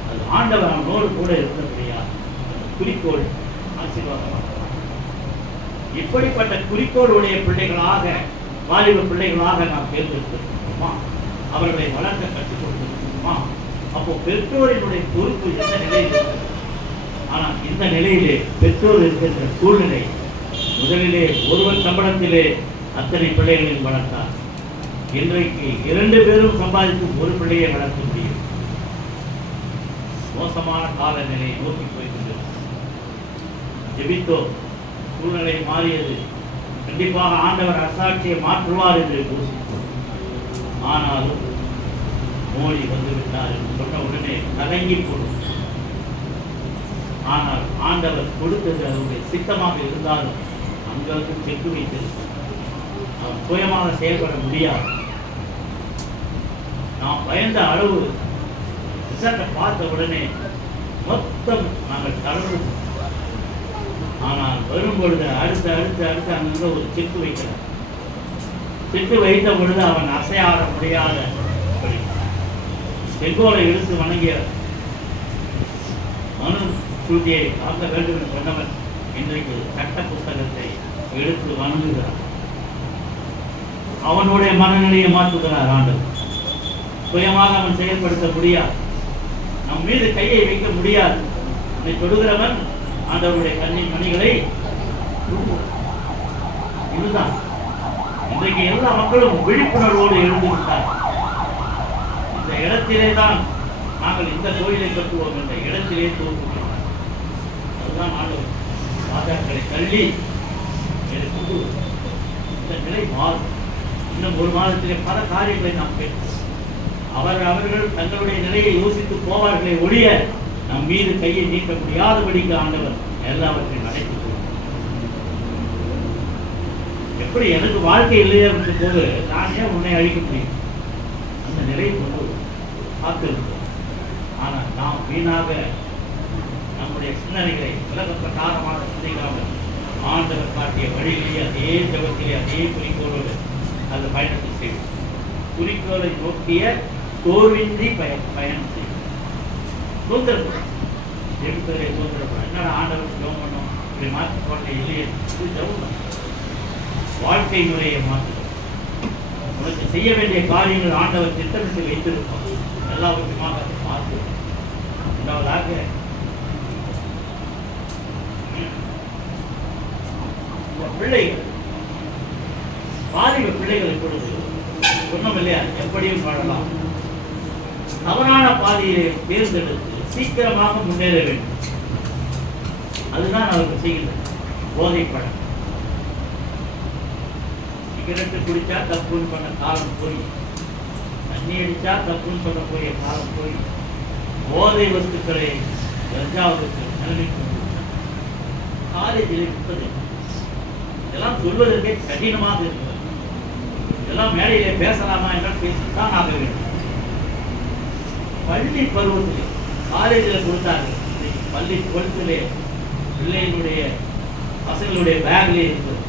அது ஆண்டவர் அவனோடு கூட இருந்தபடியா அந்த குறிக்கோள் ஆசீர்வாதமாக. இப்படிப்பட்ட குறிக்கோளுடைய பிள்ளைகளாக, வாலிப பிள்ளைகளாக நாம் தேர்ந்தெடுத்திருக்கிறோமா? அவர்களை வளர்க்க கற்றுக் கொடுத்திருக்கிறோமா? அப்போ பெற்றோரினுடைய பொறுப்பு எந்த நிலையில் இருக்கிறது? ஆனால் இந்த நிலையிலே பெற்றோர் இருக்கின்ற சூழ்நிலை, முதலிலே ஒருவர் சம்பளத்திலே அத்தனை பிள்ளைகளையும் வளர்த்தார். இன்றைக்கு 2 பேரும் சம்பாதித்து ஒரு பிள்ளையை வளர்க்க முடியும். மோசமான காலநிலையை நோக்கி போய்கின்றோம். ஜெபித்தோ, சூழ்நிலை மாறியது. கண்டிப்பாக ஆண்டவர் அரசாட்சியை மாற்றுவார் என்று யோசித்தோம். ஆனாலும் மோடி வந்துவிட்டார் என்று சொன்ன உடனே கலங்கி போடும். ஆனால் ஆண்டவர் கொடுத்தது அவருடைய சித்தமாக இருந்தாலும் அங்களுக்கு செக்கு வைத்திருக்கிறார். அவர் சுயமாக செயல்பட முடியாது. நாம் பயந்த அளவு ரிசல்ட்டை பார்த்த உடனே மொத்தம் நாங்கள் தளர்ந்து. ஆனால் வரும்பொழுது அடுத்து அடுத்து அடுத்து அங்கே ஒரு செக்கு வைக்கிறார். செக்கு வைத்த பொழுது அவன் அசையாட முடியாத செங்கோலை இழுத்து வணங்கிய மனு சூட்டியை காக்க வேண்டும் என்று சொன்னவன் இன்றைக்கு சட்ட புத்தகத்தை எடுத்து வணங்குகிறார். அவனுடைய மனநிலையை மாற்றுகிறார் ஆண்டவர். சுயமாக அவன் செயல்படுத்த முடியாது. நம் மீது கையை வைக்க முடியாது. அதை தொடுகிறவன் ஆண்டவருடைய கண்ணின் மணிகளை. இதுதான் இன்றைக்கு எல்லா மக்களும் விழிப்புணர்வோடு எழுந்து விட்டார். இந்த இடத்திலே தான் நாங்கள் இந்த கோயிலை கட்டுவோம் என்ற இடத்திலே தோற்றுகிறோம். அதுதான் ஆண்டவர் ராஜாக்களை தள்ளி எடுத்து இந்த நிலை மாறும். இன்னும் 1 மாதத்திலே பல காரியங்களை நாம் கேட்போம். அவர்கள் தங்களுடைய நிலையை யோசித்து போவார்களே ஒழிய நம் மீது கையை நீக்க முடியாதபடிக்கு ஆண்டவர் எல்லாவற்றையும் அடைத்து எப்படி எனக்கு வாழ்க்கை இல்லையா இருந்த போது நான் ஏன் உன்னை அழிக்க முடியும்? அந்த நிலையை கொண்டு காத்திருந்தோம். ஆனால் நாம் வீணாக நம்முடைய சிந்தனைகளை விலகப்பட்டாரமாக சிந்திக்காமல் ஆண்டவர் காட்டிய வழியிலேயே அதே ஜபத்திலே அதே குறிக்கோளோடு அந்த பயணத்தை செய்வோம். குறிக்கோளை நோக்கிய சோர்வின்றி பயணம் செய்வோம். சுதந்திரப்படும் எடுப்பதிலே சுதந்திரப்படும். என்னடா ஆண்டவர் ஜெபம் பண்ணோம் இப்படி மாற்றி போட்ட இல்லையே, இது ஜெபம். வாழ்க்கை முறையை மாற்று. உனக்கு செய்ய வேண்டிய காரியங்கள் ஆண்டவர் திட்டமிட்டு வைத்திருப்பார். எல்லாவற்றுமாக அதை மாற்று. இரண்டாவதாக பிள்ளைகள், வாலிப பிள்ளைகள் இப்பொழுது சொன்னோம் இல்லையா, எப்படியும் வாழலாம். தவறான பாதையை தேர்ந்தெடுத்து சீக்கிரமாக முன்னேற வேண்டும். அதுதான் அவர்கள் செய்கிறது. போதை பழக்கம். சிகரெட்டு குடிச்சா தப்புன்னு பண்ண காலம் போய், தண்ணி அடிச்சா தப்புன்னு சொல்லக்கூடிய காலம் போய், போதை வஸ்துக்களை கஞ்சாவுக்கு நிலைமைக்கு காலேஜில் இருப்பது இதெல்லாம் சொல்வதற்கே கடினமாக இருக்கிறது. இதெல்லாம் மேடையிலே பேசலாமா என்றால் பேசித்தான் ஆக வேண்டும். பள்ளி பருவத்திலே காலேஜில் கொடுத்தார்கள். பள்ளி 12லே பிள்ளைகளுடைய பசங்களுடைய பேக்லேயே இருந்தது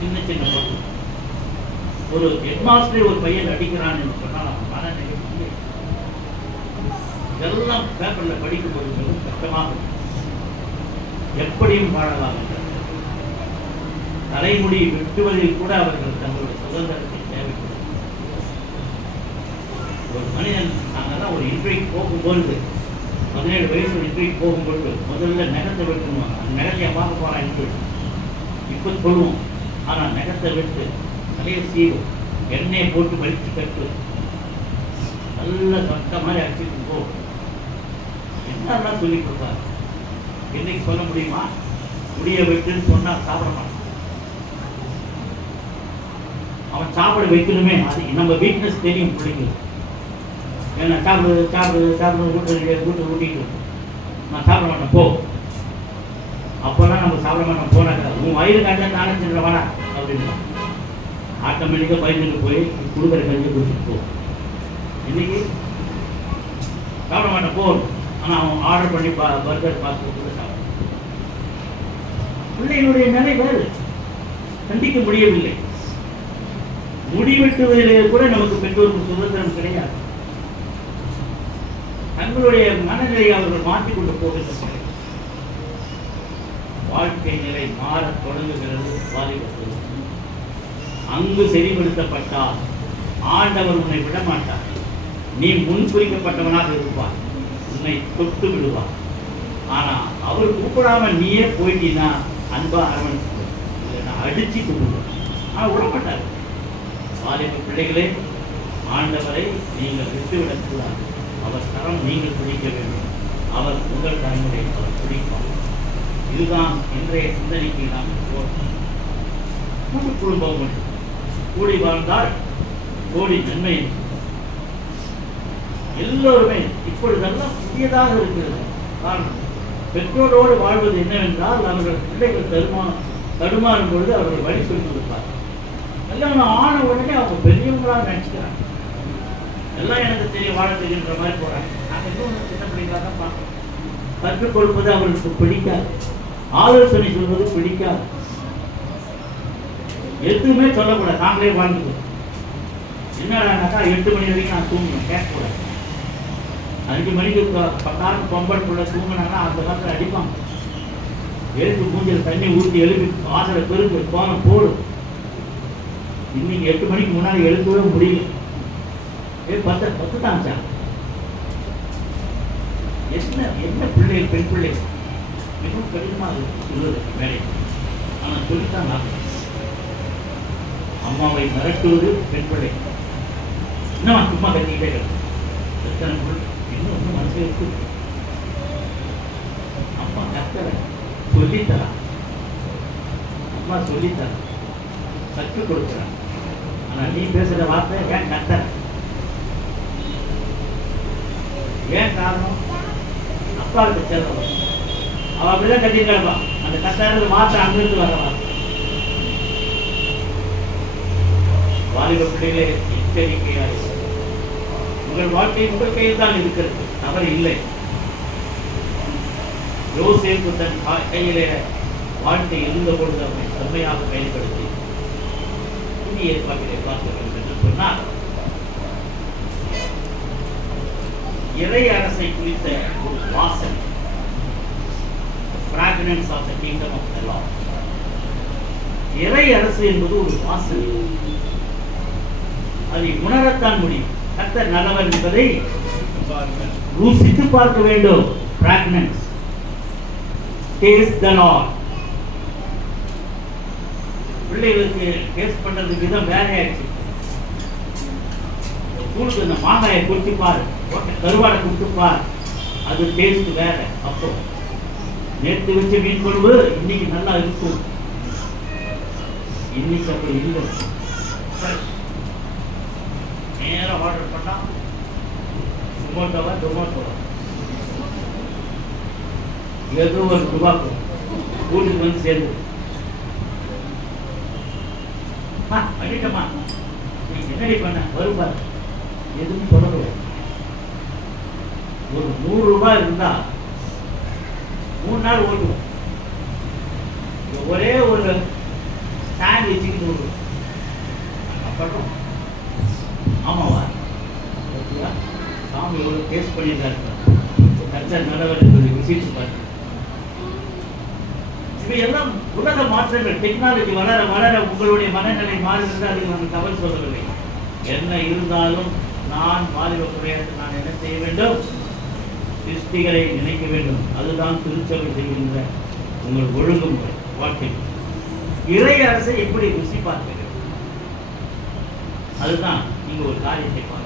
சின்ன சின்ன பொருள். ஒரு ஹெட்மாஸ்டரே ஒரு பையன் அடிக்கிறான் என்று சொன்னால் இதெல்லாம் பேப்பரில் படிக்கும்போது மிகவும் கஷ்டமாக எப்படியும் வாழலாம் என்ற தலைமுடி வெட்டுவதில் கூட அவர்கள் தங்களுடைய சுதந்திரத்தை தேவைப்படும். ஒரு மனிதன் நாங்கள்லாம் ஒரு இன்றைக்கு போகும்போது 17 வயசு ஒரு இன்றைக்கு போகும்போது முதல்ல நகத்தை வெட்டணும். அந்த நகத்தையை பார்க்க போகிறான் என்று இப்போ சொல்லுவோம். ஆனால் நகத்தை வெட்டு நிறைய சீவும் எண்ணெயை போட்டு வலிச்சு கட்டு நல்ல சட்ட மாதிரி அடிச்சுட்டு போ என்னெல்லாம் சொல்லி கொடுத்தாரு. இன்னைக்கு சொல்ல முடியுமா? முடிய வெட்டுன்னு சொன்னால் சாப்பிட மாட்டான். அவன் சாப்பிட வைக்கணுமே. அது நம்ம வீக்னஸ் தெரியும் பிள்ளைங்களுக்கு. ஏன்னா சாப்பிடுறது சாப்பிடுறது சாப்பிடுறது வீட்டு ஊட்டிட்டு நான் சாப்பிட மாட்டேன் போ. அப்போல்லாம் நம்ம சாப்பிட மாட்டோம். போனாக்கா உன் வயிறு காய்ச்சா நானே சென்ற வாடா அப்படின்னு ஆட்டோமேட்டிக்காக பயந்துட்டு போய் கொடுக்குற கஞ்சி குடிச்சிட்டு போ. இன்னைக்கு சாப்பிட மாட்டேன் போ. ஆனால் அவன் ஆர்டர் பண்ணி பர்கர் பாஸ்ட் கூட சாப்பிட. பிள்ளைகளுடைய நிலை வேறு. கண்டிக்க முடியவில்லை. முடிவெட்டுவதிலே கூட நமக்கு பெற்றோருக்கு சுதந்திரம் கிடையாது. தங்களுடைய மனநிலையை அவர்கள் மாற்றிக்கொண்டு போகின்ற வாழ்க்கை நிலை மாற தொடங்குகிறது. வாலிபத்தில் அங்கு செறிவுபடுத்தப்பட்டால் ஆண்டவர் உன்னை விட மாட்டார். நீ முன் குறிக்கப்பட்டவனாக இருப்பார். உன்னை தொட்டு விடுவார். ஆனால் அவர் கூப்பிடாம நீயே போயிட்டீங்கன்னா அன்பா அரவணைச்சு இல்லைன்னா அடிச்சு கூப்பிடுவார். ஆனால் விடமாட்டார். வாலிப பிள்ளைகளே, ஆண்டவரை நீங்கள் விட்டுவிடக்கூடாது. அவர் தரம் நீங்கள் பிடிக்க வேண்டும். அவர் உங்கள் தலைமுறை அவர் பிடிப்பார். இதுதான் இன்றைய சிந்தனைக்கு நாம் கூட்டு குடும்பம் கூடி வாழ்ந்தால் கோடி நன்மை. எல்லோருமே இப்பொழுதெல்லாம் புதியதாக இருக்கிறது. காரணம், பெற்றோரோடு வாழ்வது என்னவென்றால் அவர்கள் பிள்ளைகள் தடுமாறும் பொழுது அவர்கள் வழி சொல்லி கொடுப்பார். கல்யாணம் ஆன உடனே அவங்க பெரியவங்களாக நினைச்சுக்கிறாங்க. எல்லாம் எனக்கு தெரியும், வாழ தெரியுன்ற மாதிரி போறாங்க. நாங்கள் இன்னும் சின்ன பிள்ளைங்களாக தான் பார்க்கணும். கற்றுக் கொடுப்பது அவர்களுக்கு பிடிக்காது. ஆலோசனை சொல்வது பிடிக்காது. எதுவுமே சொல்லக்கூடாது. நாங்களே வாழ்ந்துக்கணும். என்னடாக்கா 8 மணி வரைக்கும் நான் தூங்கணும் கேட்கக்கூடாது. 5 மணிக்கு 10 பொம்பளை பிள்ளை தூங்கினாங்கன்னா அந்த காலத்தில் அடிப்பாங்க. எழுத்து மூஞ்சில் தண்ணி ஊற்றி எழுப்பி வாசலை பெருக்கு போன போடு. இன்னைக்கு 8 மணிக்கு முன்னாடி எழுப்பவே முடியல. 10 தான் சார். என்ன பிள்ளைகள், பெண் பிள்ளைகள் மிகவும் கடினமாக சொல்வது வேலை. ஆனால் சொல்லித்தான் நான் அம்மாவை மிரட்டுவது பெண் பிள்ளை. இன்னும் சும்மா கட்டிக்கிட்டே எத்தனை இன்னும் மனசு இருக்கு. அம்மா கத்தர சொல்லித்தரா, அம்மா சொல்லித்தர கற்றுக் கொடுக்குறான். ஆனால் நீ பேசுகிற வார்த்தை ஏன் கத்தர? ஏன் காரணம்? அப்பாவுக்கு செல்வம். அவள் அப்படிதான் கட்டியிருக்காப்பா. அந்த கத்தாரது வார்த்தை அங்கிருந்து வரவா. வாலிப பிள்ளைகளே, எச்சரிக்கையாக உங்கள் வாழ்க்கை உங்கள் கையில் தான் இருக்கிறது. தவறு இல்லை. யோசேப்பு தன் கையிலே வாழ்க்கை இருந்த பொழுது அவனை செம்மையாக பயன்படுத்தி புதிய ஏற்பாட்டிலே பார்க்க வேண்டும் என்று சொன்னார். இறை அரசை குறித்த ஒரு வாசனை, fragrance of the kingdom of the Lord. இறை அரசு என்பது ஒரு வாசனை, அதை உணரத்தான் முடியும். கர்த்தர் நல்லவர் என்பதை ருசித்து பார்க்க வேண்டும். பிராக்னன்ஸ், டேஸ்ட் த லார்ட். பிள்ளைகளுக்கு டேஸ்ட் பண்றது விதம் வேற ஆயிடுச்சு. ஸ்கூலுக்கு இந்த மாங்காயை குடிச்சுப்பார், கருவாடை குடிச்சுப்பார், அது டேஸ்ட் வேற. அப்போ நேற்று வச்ச மீன் குழம்பு இன்னைக்கு நல்லா இருக்கும், இன்னைக்கு அப்படி இல்லை. நேரம் ஆர்டர் பண்ணா டொமேட்டோவா ஏதோ ஒரு துபாக்கும் வீட்டுக்கு வந்து சேர்ந்து பண்ணிட்டமா நீ என்னடி பண்ண வருவார் எதுவும் சொல்லக்கூடாது. ஒரு 100 ரூபாய் இருந்தா 3 நாள் ஓட்டுவோம். ஒரே ஒரு ஸ்டாண்ட் வச்சுக்கிட்டு அப்புறம் ஆமாவா சாமி எவ்வளோ டேஸ்ட் பண்ணியிருக்காரு, கர்த்தர் நல்லவர் என்பதை ருசித்து பார்த்து. இவையெல்லாம் உலக மாற்றங்கள். டெக்னாலஜி வளர வளர உங்களுடைய மனநிலை மாறுகிறது. அதுக்கு நான் தவறு சொல்லவில்லை. என்ன இருந்தாலும் நான் வாலிப குறையாட்டு நான் என்ன செய்ய வேண்டும்? சிருஷ்டிகளை நினைக்க வேண்டும். அதுதான் திருச்சபை செய்கின்ற உங்கள் ஒழுங்குமுறை வாழ்க்கை. இறை அரசை எப்படி ருசி பார்க்க வேண்டும்? அதுதான் நீங்க ஒரு காரியத்தை பார்க்கணும்.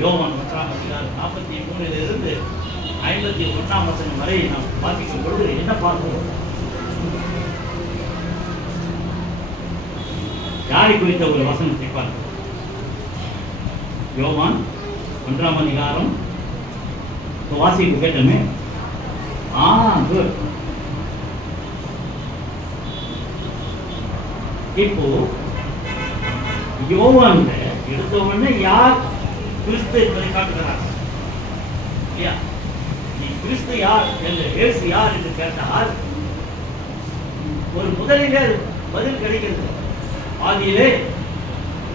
யோவான் 1:43 51 வரை நாம் வாசிக்கும் பொழுது என்ன பார்க்கிறோம்? யாரை குறித்த ஒரு வசனத்தை பார்க்கிறோம்? யோவான் 1 வாசிப்பு கேட்டமே. குட். இப்போ யோவான் எடுத்த உடனே யார் கிறிஸ்து என்பதை காட்டுகிறார் இல்லையா? நீ கிறிஸ்து யார் என்று, இயேசு யார் என்று கேட்டால் ஒரு முதலிலே பதில் கிடைக்கிறது. ஆதியிலே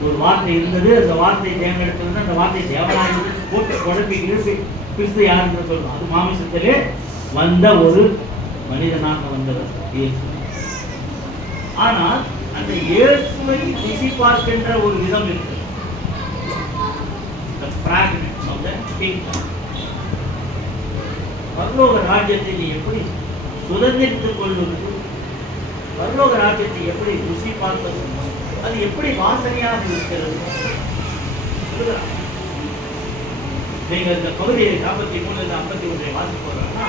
ஒரு வார்த்தை இருந்தது, அந்த வார்த்தை தேர்ந்தெடுத்திருந்தது, அந்த வார்த்தை தேவனாக போட்டு குழப்பி கிழப்பி கிறிஸ்து யார் என்று சொல்லணும். அது மாமிசத்திலே வந்த ஒரு மனிதனாக வந்தவர் இயேசு. ஆனால் அந்த இயேசுவை ருசி பார்க்கின்ற ஒரு விதம் இருக்கு. பரலோக ராஜ்யத்தை நீ எப்படி சுதந்திரித்துக் கொள்வது, பரலோக ராஜ்யத்தை எப்படி ருசி பார்ப்பது, அது எப்படி வாசனையாக இருக்கிறது. நீங்க இந்த பகுதியை 43 51 வாசி போறாங்கன்னா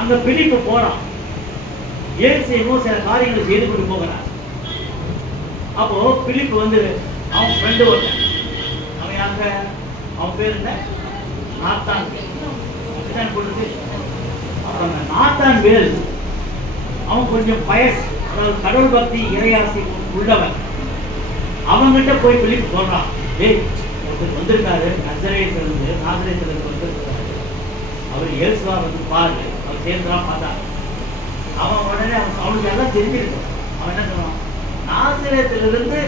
அங்க பிலிப்பு போறான். இயேசு இன்னும் சில காரியங்களை செய்து கொண்டு போகிறார். அப்போ பிலிப்பு வந்து அவன் ஃப்ரெண்டு ஒருத்தன், அவன் அங்க அவன் பேர் என்ன? நாத்தான் கொடுத்து. அப்புறம் நாத்தான் வேல் அவன் கொஞ்சம் பயஸ், அதாவது கடவுள் பக்தி இறையாசி உள்ளவன். அவன்கிட்ட போய் பிலிப்பு சொல்றான், டேய் ஒருத்தர் வந்திருக்காரு நசரேத்திலிருந்து, நாசரேத்திலிருந்து வந்திருக்காரு, அவர் இயேசுவா வந்து பாரு. அவர் சேர்ந்துலாம் பார்த்தாரு. அவன் உடனே அவனுக்கு எல்லாம் தெரிஞ்சிருக்கும். அவன் என்ன சொல்றான்? நாசரேத்திலிருந்து,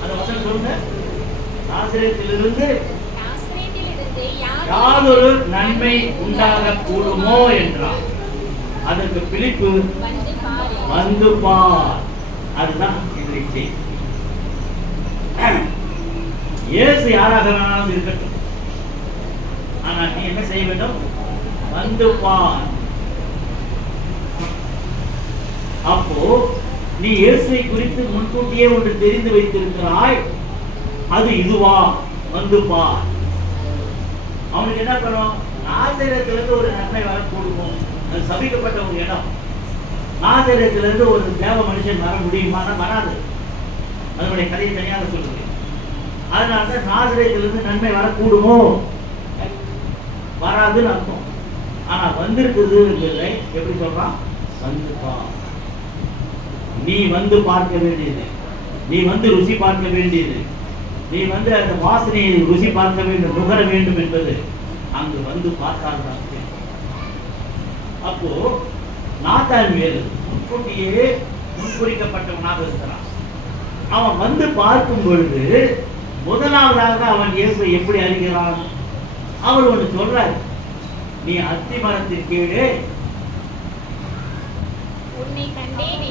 அந்த வசனம் சொல்லுங்க, நாசரேத்திலிருந்து யாதொரு நன்மை உண்டாக கூடுமோ என்றான். அதற்கு பிலிப்பு வந்து பார். அதுதான் இன்றைக்கு இயேசு யாராக வேணாலும் இருக்கட்டும், ஆனால் நீ என்ன செய்ய வேண்டும்? வந்து பார். அப்போ நீ இயேசுவை குறித்து முன்கூட்டியே ஒன்று தெரிந்து வைத்திருக்கிறாய், அது இதுவா? வந்து பார். அவனுக்கு என்ன பண்ணும்? நாசரேத்திலிருந்து ஒரு நன்மை வரக்கூடுமோ? அது சபிக்கப்பட்ட ஒரு இடம். நாசரேத்திலிருந்து ஒரு தேவ மனுஷன் வர முடியுமான? வராது. அதனுடைய கதையை தனியாக சொல்லுங்க. அதனால நாசரேத்திலிருந்து நன்மை வரக்கூடுமோ? வராதுன்னு அர்த்தம். ஆனா வந்திருக்குது எப்படி சொல்றான்? வந்து பார். நீ வந்து பார்க்க வேண்டியது, நீ வந்து ருசி பார்க்க வேண்டியது, நீ வந்து அந்த வாசனையை ருசி பார்க்க வேண்டும், நுகர வேண்டும் என்பது அங்கு வந்து பார்த்தால்தான். அப்போ நாத்தான் வேலு முன்கூட்டியே முன்குறிக்கப்பட்டவனாக இருக்கிறான். அவன் வந்து பார்க்கும் பொழுது முதலாவதாக அவன் இயேசுவை எப்படி அறிகிறான்? அவர் ஒன்று சொல்றார், நீ அத்தி மரத்தின் கீழே உன்னை கண்டேன்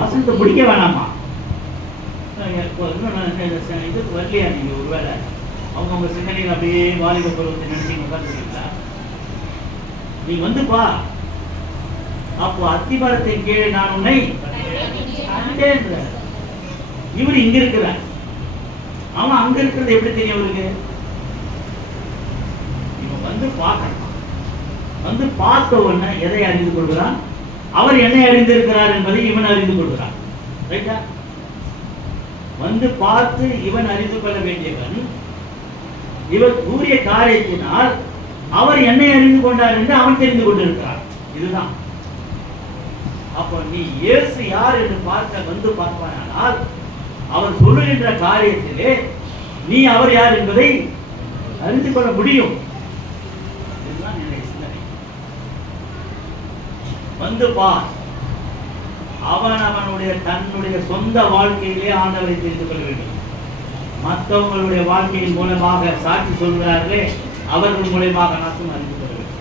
வசனத்தை பிடிக்க வேணாமா? இதுக்கு வரலையா நீங்க? ஒருவேளை அவங்க சிந்தனையில் அப்படியே வாலிப பருவத்தை நினைச்சீங்க உட்காந்துருக்கீங்களா? நீ வந்துப்பா, அப்போ அத்திமரத்தின் கீழே நான் உன்னை கண்டேன். இவர் இங்க இருக்கிறார், அவன் அங்க இருக்கிறது எப்படி தெரியும் அவருக்கு? இவன் வந்து பார்க்கணும். வந்து பார்த்த உடனே எதை அறிந்து கொள்கிறான்? அவர் என்னை அறிந்திருக்கிறார் என்பதை இவன் அறிந்து கொள்கிறான். ரைட்டா? வந்து பார்த்து இவன் அறிந்து கொள்ள வேண்டியவன், இவர் கூறிய காரியத்தினால் அவர் என்னை அறிந்து கொண்டார் என்று அவன் தெரிந்து கொண்டிருக்கிறார். இதுதான். அப்போ நீ இயேசு யார் என்று பார்க்க வந்து பார்ப்பானால் அவர் சொல்லுகின்ற காரியத்திலே நீ அவர் யார் என்பதை அறிந்து கொள்ள முடியும். இதுதான் என்னுடைய சிந்தனை. வந்து பார். அவனுடைய தன்னுடைய சொந்த வாழ்க்கையிலே ஆண்டவரை தெரிந்து கொள்ள வேண்டும். மற்றவங்களுடைய வாழ்க்கையின் மூலமாக சாட்சி சொல்கிறார்களே, அவர்கள் மூலமாக நாட்டும் அறிந்து கொள்ள வேண்டும்.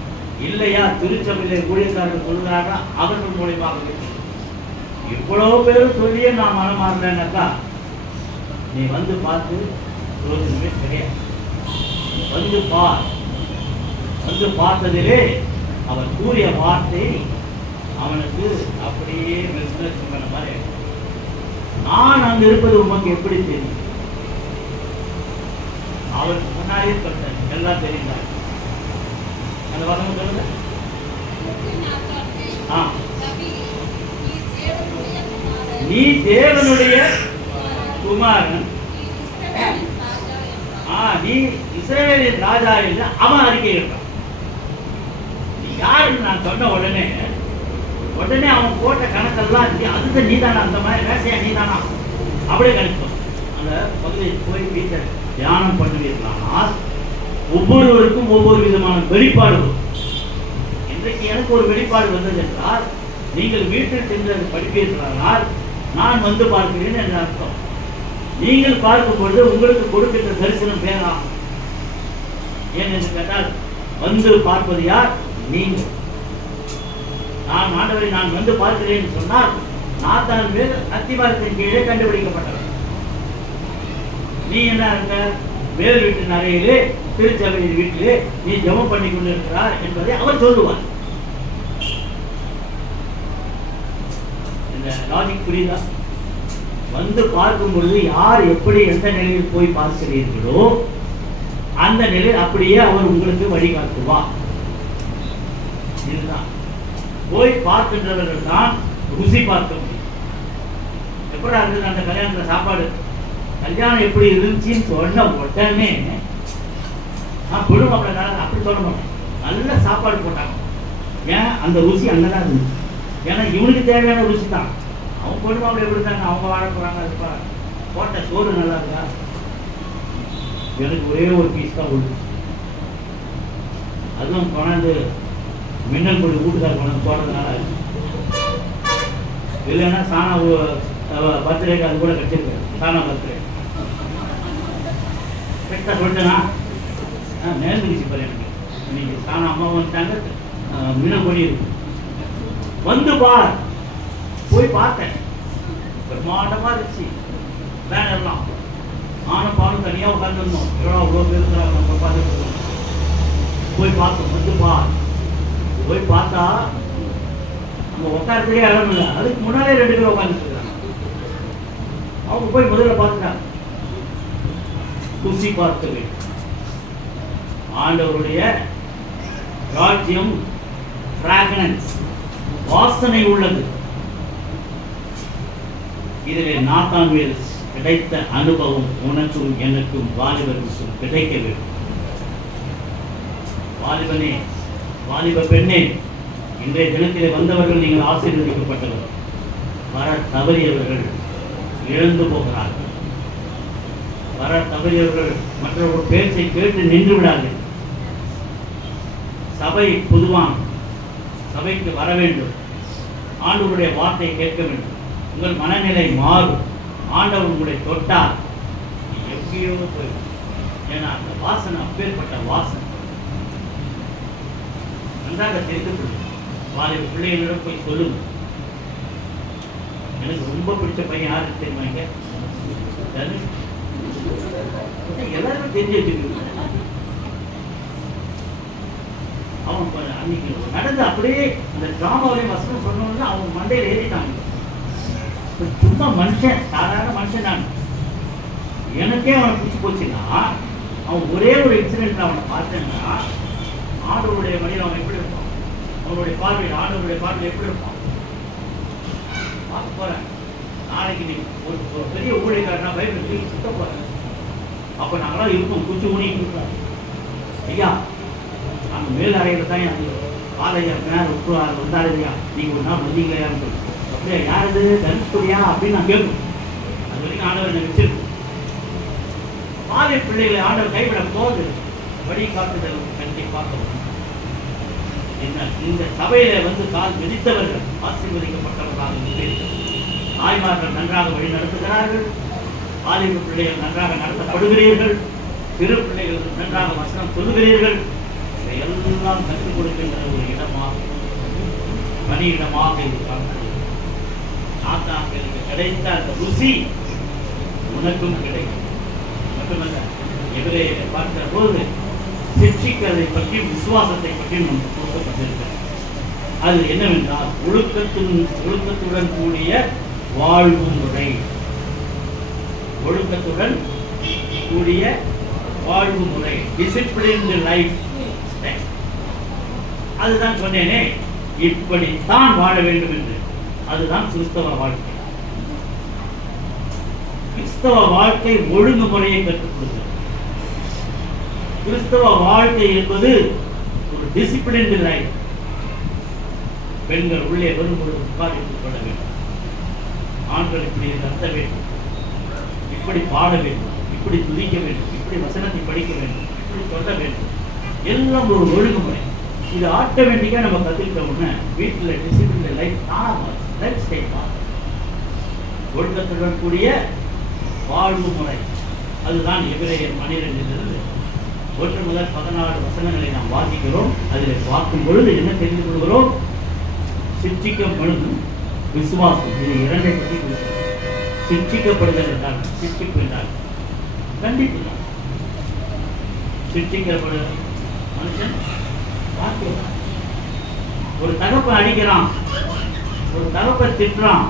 இல்லையா, திருச்சபையிலே ஊழியக்காரர்கள் சொல்கிறார்களா, அவர்கள் மூலமாக வேண்டும். இவ்வளவு பேரும் சொல்லியே நான் மனம் மாறலன்னாக்கா நீ வந்து பார்த்து பிரயோஜனமே கிடையாது. வந்து பார். வந்து பார்த்ததிலே அவர் கூறிய வார்த்தை அவனுக்கு அப்படியே மெஸ்மரைஸ் பண்ண மாதிரி, நான் அங்க இருப்பது உமக்கு எப்படி தெரியும்? அவருக்கு முன்னாடியே சொல்றேன், எல்லாம் தெரிந்தார். அந்த வசனம் சொல்லுங்க. நீ தேவனுடைய குமாரன், நீ இஸ்ரவேலின் ராஜா என்று அவன் அறிக்கை இருக்கான். நீ யாருன்னு நான் சொன்ன உடனே அவன் போட்ட கணக்கெல்லாம் அதுதான் நீதானா, அந்த மாதிரி வேசையா நீதானா அப்படியே கணிப்போம். அந்த பகுதியை போய் வீட்டை தியானம் பண்ணுவீர்களானால் ஒவ்வொருவருக்கும் ஒவ்வொரு விதமான வெளிப்பாடு வரும். இன்றைக்கு எனக்கு ஒரு வெளிப்பாடு வந்தது என்றால், நீங்கள் வீட்டில் சென்று படிப்பீர்களானால் நான் வந்து பார்க்கிறேன் என்ற அர்த்தம். நீங்கள் பார்க்கும் பொழுது உங்களுக்கு கொடுக்கின்ற தரிசனம் பேராகும். ஏன் என்று கேட்டால், வந்து பார்ப்பது யார்? நீங்கள். நான் ஆண்டவரை நான் வந்து பார்க்கிறேன் சொன்னால் நாத்தான் பேர் அத்திமரத்தின் கீழே கண்டுபிடிக்கப்பட்டவர். நீ என்ன இருக்க? வேறு வீட்டின் அறையிலே, திருச்சபையின் வீட்டிலே நீ ஜெபம் பண்ணி கொண்டிருக்கிறார் என்பதை அவர் சொல்லுவார். இந்த லாஜிக் புரியுதா? வந்து பார்க்கும் பொழுது யார் எப்படி எந்த நிலையில் போய் பார்க்கிறீர்களோ அந்த நிலையில் அப்படியே அவர் உங்களுக்கு வழிகாட்டுவார். இதுதான். போய் பார்க்கின்றவர்கள் தான் ருசி பார்க்க முடியும். எப்படி இருந்தது அந்த கல்யாணத்துல சாப்பாடு? கல்யாணம் எப்படி இருந்துச்சுன்னு சொன்ன உடனே குடும்பம் அப்படி சொல்ல மாட்டேன், நல்ல சாப்பாடு போட்டாங்க. ஏன்? அந்த ருசி அங்கதான் இருந்துச்சு. ஏன்னா இவனுக்கு தேவையான ருசி தான். அவங்க குடும்பம் அப்படி எப்படி இருந்தாங்க, அவங்க வாழ போறாங்க. அது போட்ட சோறு நல்லா இருக்கா? எனக்கு ஒரே ஒரு பீஸ் தான் உள்ள, அதுவும் கொண்டாந்து மின்னல் கொண்டு வீட்டுக்கார கொண்டாந்து போடுறதுனால. இல்லைன்னா சாணா பர்த்டேக்கு அது கூட கிடைச்சிருக்கு. சாணா பர்த்டே கரெக்டாக சொல்லிட்டேன்னா நேர்ந்துச்சு பாரு. எனக்கு இன்னைக்கு சாணா அம்மா வந்துட்டாங்க, மின்னல் கொடி இருக்கு. வந்து பார். போய் பார்த்தேன், பிரம்மாண்டமா இருந்துச்சு. பேனர்லாம் ஆனும் பாலும் தனியாக உட்காந்துருந்தோம். அவ்வளோ பேர் இருக்கிறாங்க, நம்ம பார்த்துட்டு போய் பார்த்தோம். வந்து பார். போய் பார்த்தா நம்ம உட்காரத்துக்கே இடம் இல்லை. அதுக்கு முன்னாலே 2 பேர் உட்காந்துட்டு இருக்காங்க. அவங்க போய் முதல்ல பார்த்துட்டாங்க. ருசி பார்த்தது. ஆண்டவருடைய ராஜ்யம் ஃப்ராக்ரன்ஸ், வாசனை உள்ளது. இதிலே நாத்தான்வேல் கிடைத்த அனுபவம் உனக்கும் எனக்கும் வாலிபருக்கும் கிடைக்க வேண்டும். வாலிபனே, வாலிப பெண்ணே, இன்றைய தினத்திலே வந்தவர்கள் நீங்கள் ஆசீர்வதிக்கப்பட்டவர். வர தவறியவர்கள் இழந்து போகிறார்கள். வர தவறியவர்கள் மற்றவர்கள் பேச்சை கேட்டு நின்று விடார்கள். சபை பொதுவான சபைக்கு வர வேண்டும். ஆண்டவருடைய வார்த்தை கேட்க வேண்டும். உங்கள் மனநிலை மாறும். ஆண்டவர் உங்களை தொட்டால் எப்படியோ போயிடும். ஏன்னா அந்த வாசனை அப்பேற்பட்ட வாசனை. நன்றாக தெரிந்து கொள்ளும். வாலிப பிள்ளைகளிடம் போய் சொல்லுங்க, எனக்கு ரொம்ப பிடிச்ச பையன் யாருக்கு தெரியுமாங்க? எல்லாருமே தெரிஞ்சு வச்சுக்கணும். அவன் அன்னைக்கு நடந்து அப்படியே அந்த டிராமாவிலையும் வசனம் சொன்னோம்னா அவங்க மண்டையில் ஏறிட்டாங்க. சும்மா மனுஷன், சாதாரண மனுஷன் நான். எனக்கே அவனை பிடிச்சி போச்சுன்னா, அவன் ஒரே ஒரு இன்சிடென்ட்ல அவனை பார்த்தேன்னா, ஆண்டவருடைய வழியில் அவன் எப்படி இருப்பான், அவனுடைய பார்வையில் ஆண்டவருடைய பார்வையில் எப்படி இருப்பான் பார்க்க போறேன். நாளைக்கு நீ ஒரு பெரிய ஊழியக்காரனா பைபிள் தூக்கி சுத்த போறேன். அப்போ நாங்களாம் இருப்போம், குச்சி ஊனிட்டு இருக்கோம். ஐயா அந்த மேல் அறையில் தான் அந்த காலையா நேரம் விட்டுருவார் வந்தாரு இல்லையா, நீங்கள் ஒரு நாள் வந்தீங்களையான்னு சொல்லி, அப்படியா யார் இது தனுஷ்குடியா அப்படின்னு நான் கேட்கணும். அது வரைக்கும் ஆண்டவர் என்னை வச்சிருக்கோம். பாதை பிள்ளைகளை ஆண்டவர் கைவிட போது வழி காட்டுதல் கண்டிப்பாக இந்த சபையில வந்து கால் மிதித்தவர்கள் ஆசீர்வதிக்கப்பட்டவர்களாக இருக்கிறார்கள். தாய்மார்கள் நன்றாக வழி நடத்துகிறார்கள், வாலிப பிள்ளைகள் நன்றாக நடத்தப்படுகிறீர்கள், சிறு பிள்ளைகள் நன்றாக வசனம் சொல்லுகிறீர்கள். இதையெல்லாம் கற்றுக் கொடுக்கின்ற ஒரு இடமாக, பணியிடமாக இது காண்கிறது. ஆத்தாங்களுக்கு கிடைத்த அந்த ருசி உனக்கும் கிடைக்கும். மட்டுமல்ல, எபிரேயரை பார்க்கிற போது சிக்ஷிக்கிறதை பற்றியும் விசுவாசத்தை பற்றியும் நமக்கு கொடுக்கப்பட்டிருக்கிறது. அது என்னவென்றால் ஒழுக்கத்துடன் கூடிய வாழ்வு முறை. ஒழுக்கத்துடன் கூடிய வாழ்வு முறை, டிசிப்ளின்டு லைஃப் ஸ்டைல். அதுதான் சொன்னேனே, இப்படித்தான் வாழ வேண்டும் என்று. அதுதான் கிறிஸ்தவ வாழ்க்கை. கிறிஸ்தவ வாழ்க்கை ஒழுங்குமுறையை கற்றுக் கொடுக்கிறது. கிறிஸ்தவ வாழ்க்கை என்பது ஒரு டிசிப்ளின்டு லைஃப். பெண்கள் உள்ளே வரும்பொழுது உட்கார்ந்து கொள்ள வேண்டும், ஆண்கள் இப்படி நடத்த வேண்டும், இப்படி பாட வேண்டும், இப்படி துதிக்க வேண்டும், இப்படி வசனத்தை படிக்க வேண்டும், இப்படி சொல்ல வேண்டும். எல்லாம் ஒரு ஒழுங்குமுறை. இது ஆட்டோமேட்டிக்காக நம்ம கற்றுக்கிட்ட உடனே வீட்டில் டிசிப்ளின் லைஃப் லைஃப் ஸ்டைல் ஒழுக்கத்துடன் கூடிய வாழ்வு முறை. அதுதான் எபிரேயர் 12 1 முதல் 14 வசனங்களை நாம் வாசிக்கிறோம். அதில் பார்க்கும் பொழுது என்ன தெரிந்து கொள்கிறோம்? சிக்ஷிக்கப்படும் விசுவாசம், இது இரண்டை பற்றி கொடுக்கிறோம். சிக்ஷிக்கப்படுதல் என்றால் சிக்ஷிப்பு என்றால் கண்டிப்பு தான். சிக்ஷிக்கப்படுதல் மனுஷன் வாக்கியம். ஒரு தகப்பை அடிக்கிறான், ஒரு தகப்பை திட்டுறான்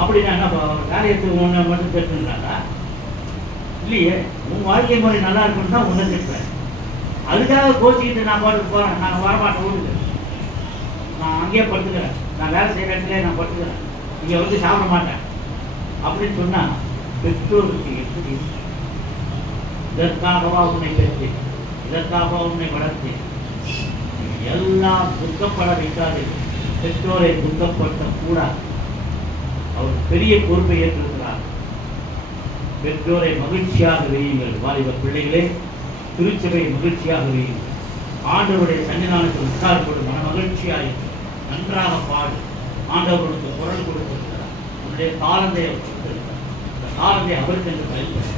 அப்படின்னா என்ன, காரியத்துக்கு ஒன்று மட்டும் திட்டுறாங்க இல்லையே. உன் வாழ்க்கை முறை நல்லா இருக்குன்னு தான் ஒன்று திட்டுறேன். அதுக்காக கோச்சிக்கிட்டு நான் பாட்டுக்கு போகிறேன், நான் வரமாட்டேன், வீட்டுக்கு நான் அங்கேயே படுத்துக்கிறேன், நான் வேலை செய்கிற இடத்துல நான் படுத்துக்கிறேன், இங்கே வந்து சாப்பிட மாட்டேன் அப்படின்னு சொன்னால் பெற்றோருக்கு எப்படி? இதற்காகவா உன்னை பெற்று, இதற்காகவா உன்னை வளர்த்து, எல்லாம் துக்கப்பட வைக்காது. பெற்றோரை துக்கப்படுத்த கூடாது. அவர் பெரிய பொறுப்பை ஏற்றிருக்கிறார். பெற்றோரை மகிழ்ச்சியாக வையுங்கள். வாலிப பிள்ளைகளே, திருச்சபை மகிழ்ச்சியாக வையுங்கள். ஆண்டவருடைய சன்னிதானத்தில் உட்கார்ந்து மன மகிழ்ச்சியாக நன்றாக பாடு. ஆண்டவர்களுக்கு குரல் கொடுத்திருக்கிறார். உன்னுடைய காலத்தை அவர் கொடுத்திருக்கிறார். அந்த காலத்தை அவருக்கு என்று பயன்படுத்த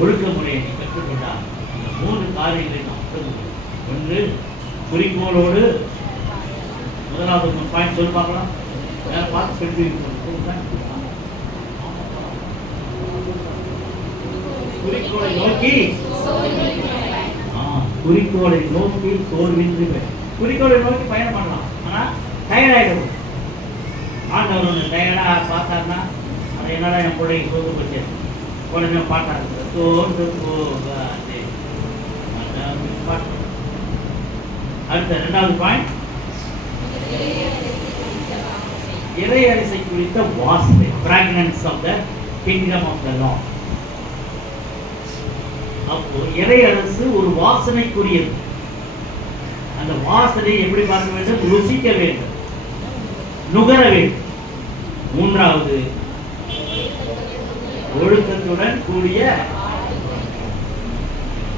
ஒழுக்க முறையை நீ கற்றுக்கொண்டால் இந்த 3 காரியங்களை நாம் புரிந்துள்ளோம். ஒன்று, குறிக்கோளோடு. முதலாவது பாயிண்ட் சொல்லி பார்க்கலாம். வேற பார்த்து சொல்லி குறிக்கோளை நோக்கி, குறிக்கோளை நோக்கி தோல்வின்றி, குறிக்கோளை நோக்கி பயணம் பண்ணலாம். ஆனால் டயர்டாயிடும். ஆண்டவர் ஒன்று டயர்டாக பார்த்தாருன்னா அதை என்னடா என் பிள்ளைக்கு சோறு போச்சு உடனே பாட்டாரு தோன்று போகாது. அடுத்த 2வது பாயிண்ட், இறையரசை குறித்த வாசனை, fragrance of the kingdom of the Lord. அப்போ இறையரசு ஒரு வாசனைக்குரியது. அந்த வாசனை எப்படி பார்க்க வேண்டும்? ருசிக்க வேண்டும், நுகர வேண்டும். 3வது, ஒழுக்கத்துடன் கூடிய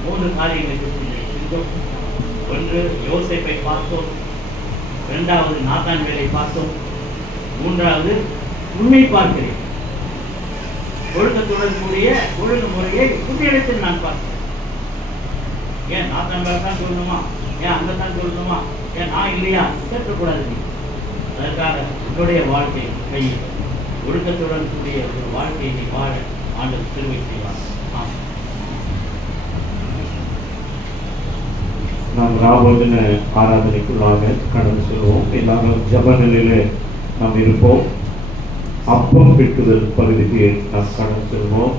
3 காரியங்களை. ஒன்று, யோசேப்பை பார்த்தோம். 2வது, நாத்தான்வேலை பார்த்தோம். 3வது, உண்மை பார்க்கிறேன். ஒழுக்கத்துடன் கூடிய ஒழுங்குமுறையை புண்ணியத்தில் நான் பார்த்தேன். ஏன் நாத்தான்வேலை தான் சொல்லணுமா? ஏன் அங்கே தான் சொல்லணுமா? ஏன் நான் இல்லையா? கேட்கக்கூடாது. நீ அதற்காக உன்னுடைய வாழ்க்கை கையில் ஒழுக்கத்துடன் கூடிய ஒரு வாழ்க்கையை நீ வாழ ஆண்டவர் திருவை செய்வார். ஆமாம். நாம் ராவோதின ஆராதனைக்குள்ளாக கடந்து செல்வோம். எல்லாரும் ஜப நிலையில நாம் இருப்போம். அப்பம் பிட்டுதல் பகுதிக்கு நாம் கடந்து செல்வோம்.